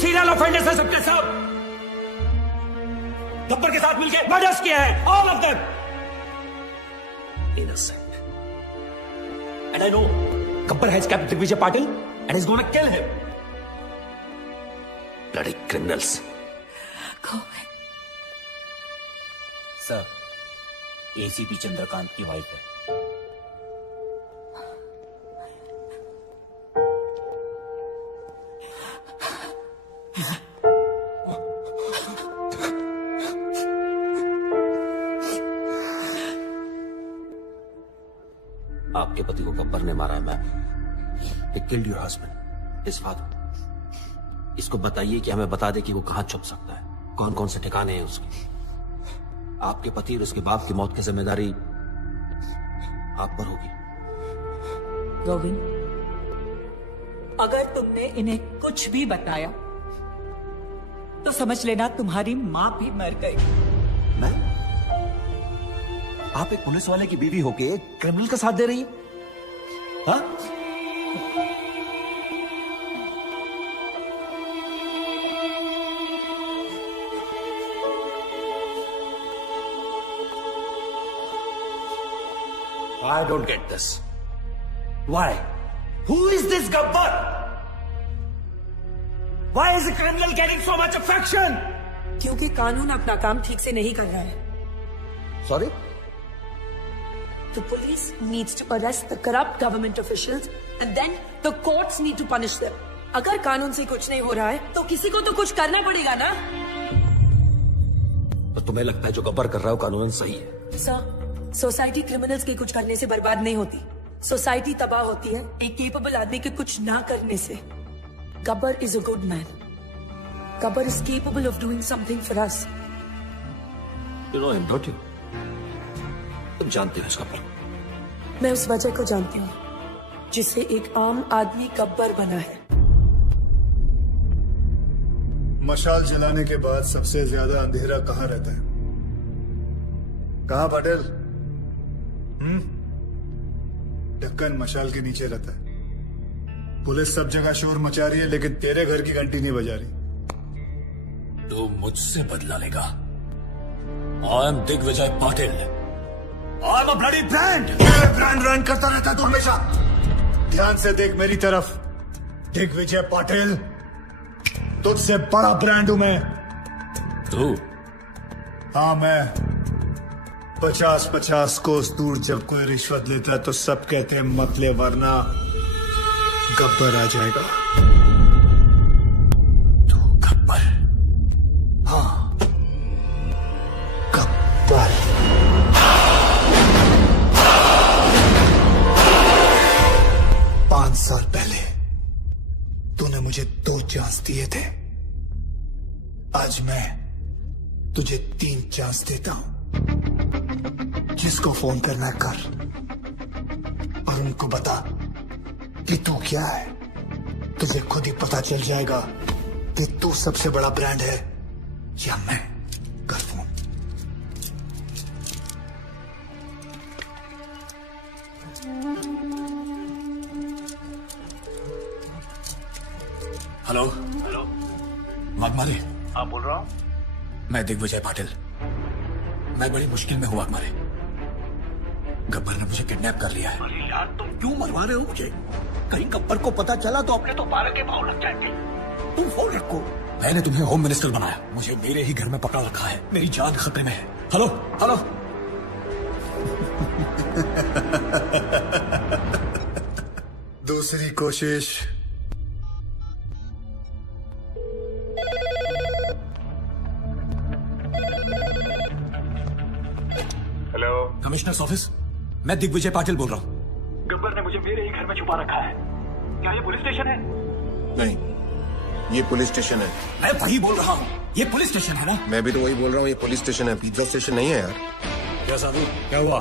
Serial offenders हैं सबके सब। गब्बर के साथ मिलकर मर्डर्स किया है, all of them. Innocent. And I know Gabbar has kept Digvijay Patil and is gonna kill him. Bloody criminals. Sir, ACP Chandrakant की वाइफ है। आपके पति को गब्बर ने मारा है ma'am. He killed your husband, his father. इसको बताइए कि हमें बता दे कि वो कहां छुप सकता है, कौन कौन से ठिकाने हैं उसके। आपके पति और उसके बाप की मौत की जिम्मेदारी आप पर होगी। गोविंद, अगर तुमने इन्हें कुछ भी बताया तो समझ लेना तुम्हारी मां भी मर गई। मैं? आप एक पुलिस वाले की बीवी होके एक क्रिमिनल का साथ दे रही हैं? हाँ? I don't get this. Why? Who is this Gabbar? Why is the criminal getting so much affection? क्योंकि कानून अपना काम ठीक से नहीं कर रहा है। Sorry? The police needs to arrest the corrupt government officials and then the courts need to punish them. अगर कानून से कुछ नहीं हो रहा है तो किसी को तो कुछ करना पड़ेगा ना। तो तुम्हें लगता है जो गब्बर कर रहा है कानून सही है? सर, सोसाइटी क्रिमिनल्स के कुछ करने से बर्बाद नहीं होती। सोसाइटी तबाह होती है एक केपेबल आदमी के कुछ ना करने से। Gabbar is a good man. Gabbar is capable of doing something for us. You know him, don't you? तुम जानते हो इस गब्बर। मैं उस वजह को जानती हूँ जिससे एक आम आदमी गब्बर बना है। मशाल जलाने के बाद सबसे ज्यादा अंधेरा कहाँ रहता है? कहाँ पाटिल? ढक्कन मशाल के नीचे रहता है। पुलिस सब जगह शोर मचा रही है लेकिन तेरे घर की घंटी नहीं बजा रही। तू मुझसे बदला लेगा। I am Digvijay Patil. I am a bloody brand। Brand करता रहता है तू हमेशा। ध्यान से देख मेरी तरफ। दिग्विजय पाटिल, तुझसे बड़ा ब्रांड हूं मैं। तू? हाँ मैं। 50-50 कोस दूर जब कोई रिश्वत लेता है तो सब कहते हैं मत ले वरना गब्बर आ जाएगा। तू गब्बर? हाँ, गब्बर। 5 साल पहले चांस दिए थे, आज मैं तुझे 3 चांस देता हूं। जिसको फोन करना कर और उनको बता कि तू क्या है। तुझे खुद ही पता चल जाएगा कि तू सबसे बड़ा ब्रांड है या मैं। कर फोन। Hello hello, Waghmare. हाँ बोल रहा हूँ। मैं दिग्विजय पाटिल। मैं बड़ी मुश्किल में हूँ वाघमारे। गब्बर ने मुझे किडनैप कर लिया है। अरे यार तुम क्यों मरवा रहे हो मुझे? कहीं गब्बर को पता चला तो अपने तो 12 के भाव लग जाएंगे। तुम फोन रखो। मैंने तुम्हें होम मिनिस्टर बनाया, मुझे मेरे ही घर में पकड़ रखा है। मेरी जान खतरे में है। Hello hello. दूसरी कोशिश। Hello, commissioners office. मैं दिग्विजय पाटिल बोल रहा हूँ। गब्बर ने मुझे मेरे ही घर में छुपा रखा है। क्या ये पुलिस स्टेशन है? नहीं, ये पुलिस स्टेशन है। मैं वही बोल रहा हूँ, ये पुलिस स्टेशन है ना? मैं भी तो वही बोल रहा हूँ, ये पुलिस स्टेशन है, पिज्जा स्टेशन नहीं है यार। क्या साधु, क्या हुआ?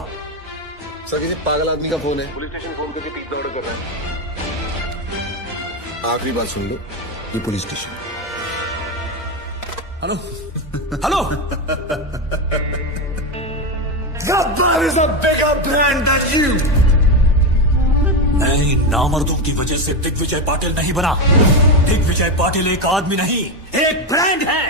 सर किसी पागल आदमी का फोन है। पुलिस स्टेशन फोन करके पिज्जा ऑर्डर कर रहा है। आखिरी बात सुन लो, ये police station. Hello hello. Gabbar is a bigger brand than you. मैं इन नामर्दों की वजह से दिग्विजय पाटिल नहीं बना। दिग्विजय पाटिल एक आदमी नहीं, एक ब्रांड है।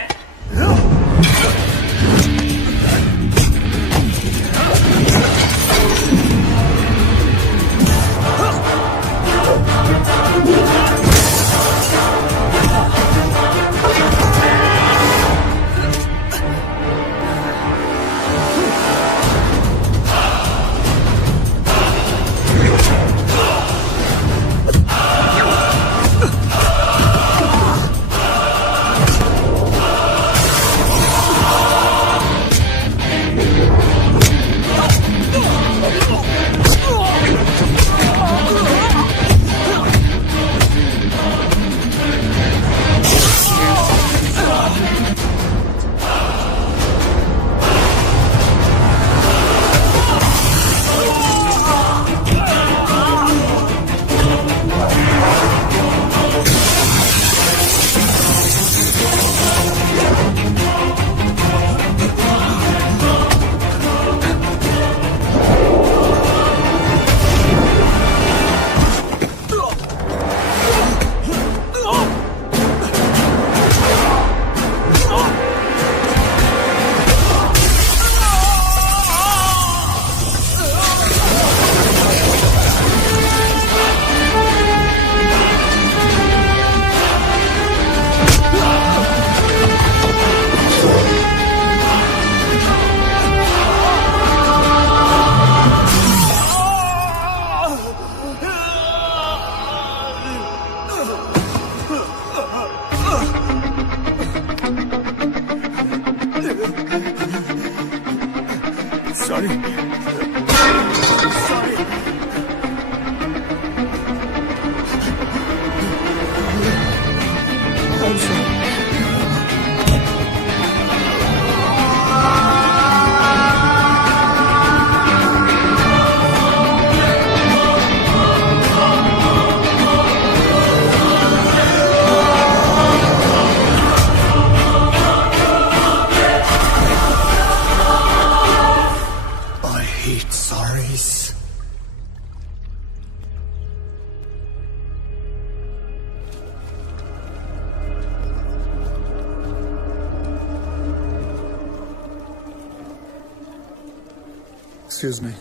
Excuse me.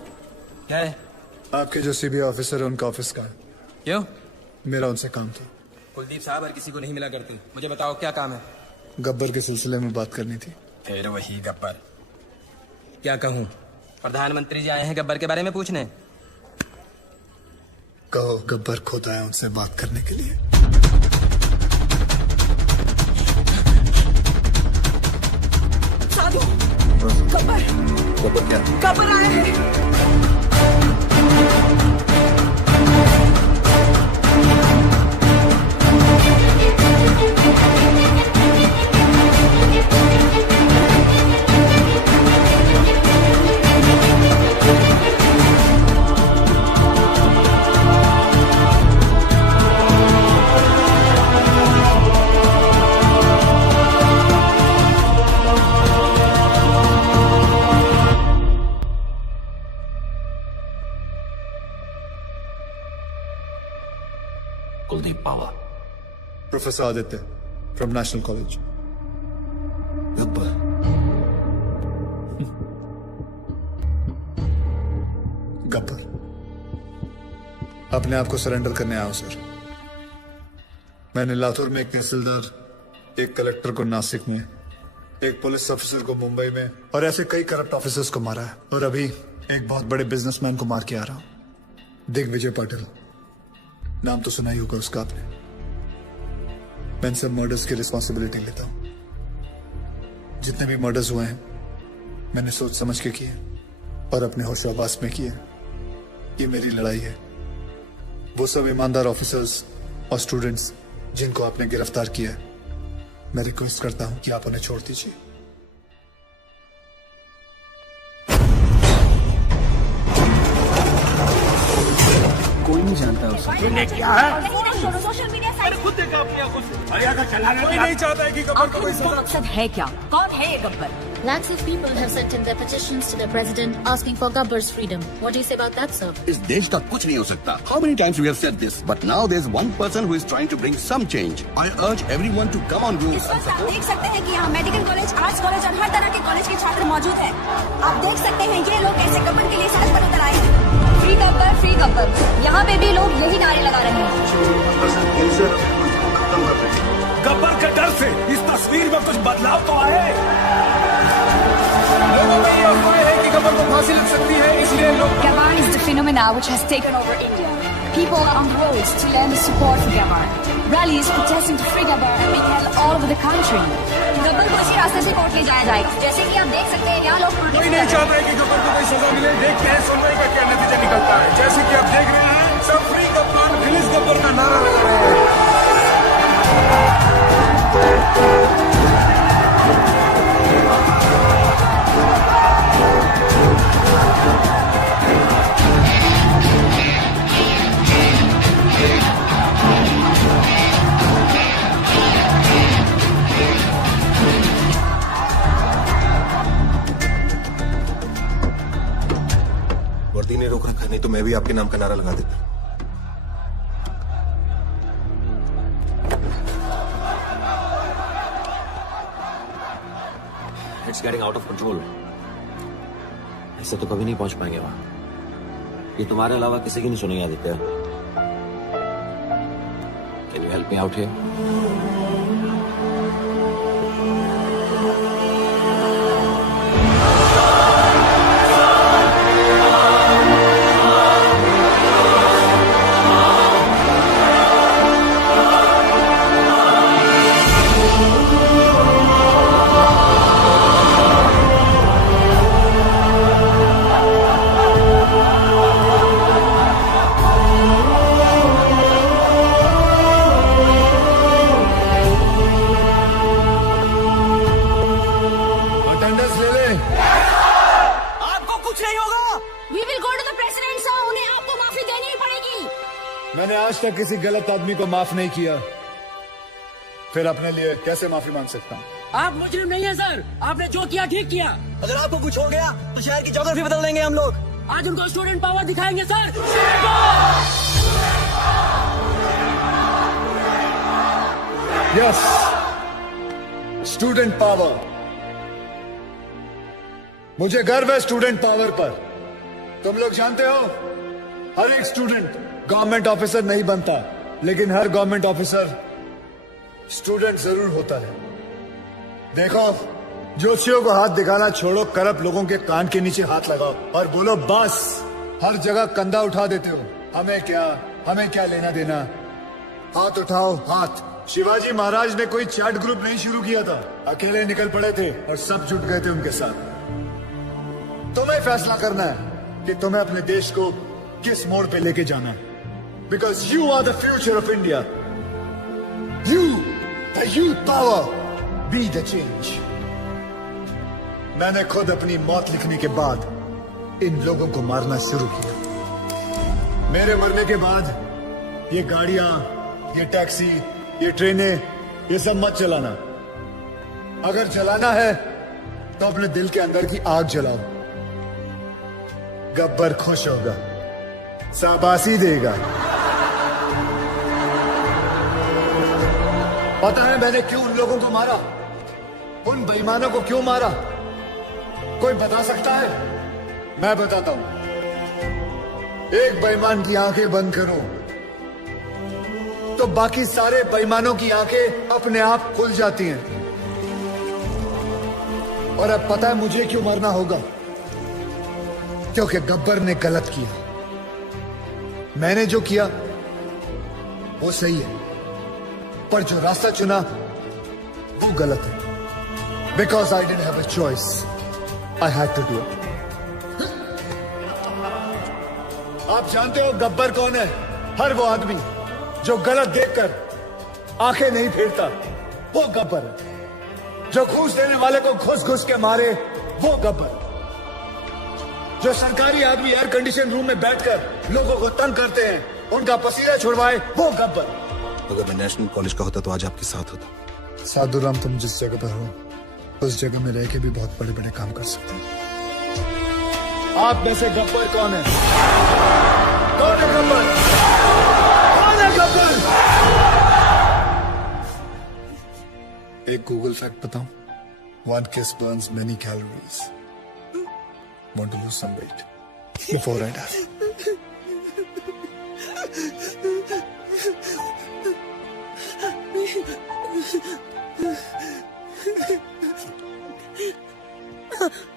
क्या है? आपके जो सीबीआई ऑफिसर है उनका ऑफिस कहाँ है? क्यों? मेरा उनसे काम था। कुलदीप साहब हर किसी को नहीं मिला करते। मुझे बताओ क्या काम है? गब्बर के सिलसिले में बात करनी थी। फिर वही गब्बर। क्या कहूँ? प्रधानमंत्री जी आए हैं गब्बर के बारे में पूछने। कहो गब्बर खुद आया उनसे बात करने के लिए। साधु, गब्बर क्या? गब्बर आए हैं। Kuldip Pawar. Professor Aditya from National College. Gabbar Gabbar अपने आप को सरेंडर करने आया हूं सर। मैंने लातूर में एक तहसीलदार, एक कलेक्टर को नासिक में, एक पुलिस ऑफिसर को मुंबई में और ऐसे कई करप्ट ऑफिसर्स को मारा है। और अभी एक बहुत बड़े बिजनेसमैन को मार के आ रहा हूं, दिग्विजय पाटिल। नाम तो सुना ही होगा उसका आपने। मैं इन सब मर्डर्स की रिस्पॉन्सिबिलिटी लेता हूं। जितने भी मर्डर्स हुए हैं मैंने सोच समझ के किए और अपने होशाबाज में किए। ये मेरी लड़ाई है। वो सब ईमानदार ऑफिसर्स और स्टूडेंट्स जिनको आपने गिरफ्तार किया है, मैं रिक्वेस्ट करता हूं कि आप उन्हें छोड़ दीजिए। कोई नहीं जानता उसे। तूने क्या है? सोशल मीडिया साइट खुद देखा अपनी आंखों से। अरे अगर चलाने कोई नहीं चाहता है कि गब्बर को कोई सजा। मकसद है क्या? कौन है ये Gabbar? Lakhs of people have sent in their petitions to the president asking for Gabbar's freedom. What do you say about that, sir? इस देश का कुछ नहीं हो सकता. How many times we have said this? But now there's one person who is trying to bring some change. I urge everyone to come on board. इस वक्त आप देख सकते हैं कि यहाँ मेडिकल कॉलेज, आर्ट्स कॉलेज और हर तरह के कॉलेज के छात्र मौजूद हैं। आप देख सकते हैं ये लोग कैसे गब्बर के लिए सड़क पर उतर आए हैं। Free Gabbar, free Gabbar. यहाँ पे भी लोग यही नारे लगा रहे हैं। गब्बर के डर से इस तस्वीर में कुछ बदलाव तो आए। लोगों में ये अफवाह है कि गब्बर को फांसी लग सकती है, इसलिए लोग Gabbar is the phenomena which has taken over India. People are on the roads to lend support for Gabbar. Rallies protesting to free Gabbar are being held all over the country. Gabbar को इसी रास्ते से court ले जाया जाएगा। जैसे कि आप देख सकते हैं यहाँ लोग कोई नहीं चाहता है कि गब्बर को कोई सजा मिले। देखते हैं सुनवाई का क्या नतीजा निकलता है। जैसे कि आप देख रहे हैं सब फ्री गब्बर, रिलीज गब्बर का नारा लगा रहे हैं। वर्दी ने रोक रखा, नहीं तो मैं भी आपके नाम का नारा लगा देता। It's getting out of control. ऐसे तो कभी नहीं पहुंच पाएंगे वहां। ये तुम्हारे अलावा किसी की नहीं सुनेंगे Aditya. Can you help me out here? मैंने आज तक किसी गलत आदमी को माफ नहीं किया, फिर अपने लिए कैसे माफी मांग सकता हूँ? आप मुजरिम नहीं है सर, आपने जो किया ठीक किया। अगर आपको कुछ हो गया तो शहर की ज्योग्राफी बदल देंगे हम लोग। आज उनको स्टूडेंट पावर दिखाएंगे सर। Yes, student power. मुझे गर्व है स्टूडेंट पावर पर। तुम लोग जानते हो हर एक स्टूडेंट गवर्नमेंट ऑफिसर नहीं बनता, लेकिन हर गवर्नमेंट ऑफिसर स्टूडेंट जरूर होता है। देखो, जोशियों को हाथ दिखाना छोड़ो, करप्ट लोगों के कान के नीचे हाथ लगाओ और बोलो बस। हर जगह कंधा उठा देते हो, हमें क्या लेना देना। हाथ उठाओ, हाथ। शिवाजी महाराज ने कोई चैट ग्रुप नहीं शुरू किया था, अकेले निकल पड़े थे और सब जुट गए थे उनके साथ। तुम्हें फैसला करना है कि तुम्हें अपने देश को किस मोड़ पे लेके जाना है। Because you are the future of India. You, the youth power, be the change. मैंने खुद अपनी मौत लिखने के बाद इन लोगों को मारना शुरू किया। मेरे मरने के बाद ये गाड़ियां, ये टैक्सी, ये ट्रेनें, ये सब मत चलाना। अगर चलाना है तो अपने दिल के अंदर की आग जलाओ। गब्बर खुश होगा, शाबाशी देगा। पता है मैंने क्यों उन लोगों को मारा, उन बेईमानों को क्यों मारा? कोई बता सकता है? मैं बताता हूं। एक बेईमान की आंखें बंद करो तो बाकी सारे बेईमानों की आंखें अपने आप खुल जाती हैं। और अब पता है मुझे क्यों मरना होगा? क्योंकि गब्बर ने गलत किया। मैंने जो किया वो सही है, पर जो रास्ता चुना वो गलत है। Because I didn't have a choice, I had to do it. आप जानते हो गब्बर कौन है? हर वो आदमी जो गलत देखकर आंखें नहीं फेरता, वो गब्बर है। जो घूस देने वाले को घुस घुस के मारे, वो गब्बर। जो सरकारी आदमी एयर कंडीशन रूम में बैठकर लोगों को तंग करते हैं, उनका पसीना छुड़वाए, वो गब्बर। अगर मैं नेशनल कॉलेज का होता तो आज आपके साथ होता। साधुराम, तुम जिस जगह पर हो उस जगह में रह के भी बहुत बड़े बड़े काम कर सकते हो। आप में से गब्बर कौन है? कौन है गब्बर? कौन है गब्बर? एक गूगल फैक्ट बताऊं? 1 kiss burns many calories. Want to lose some weight before I die?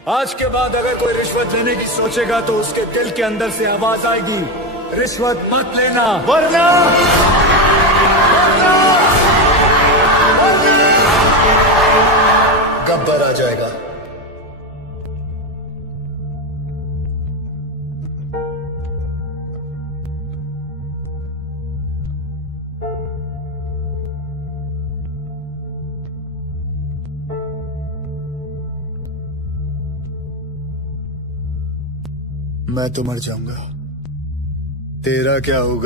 आज के बाद अगर कोई रिश्वत लेने की सोचेगा तो उसके दिल के अंदर से आवाज आएगी, रिश्वत मत लेना, वरना गब्बर आ जाएगा। मैं तो मर जाऊंगा, तेरा क्या होगा?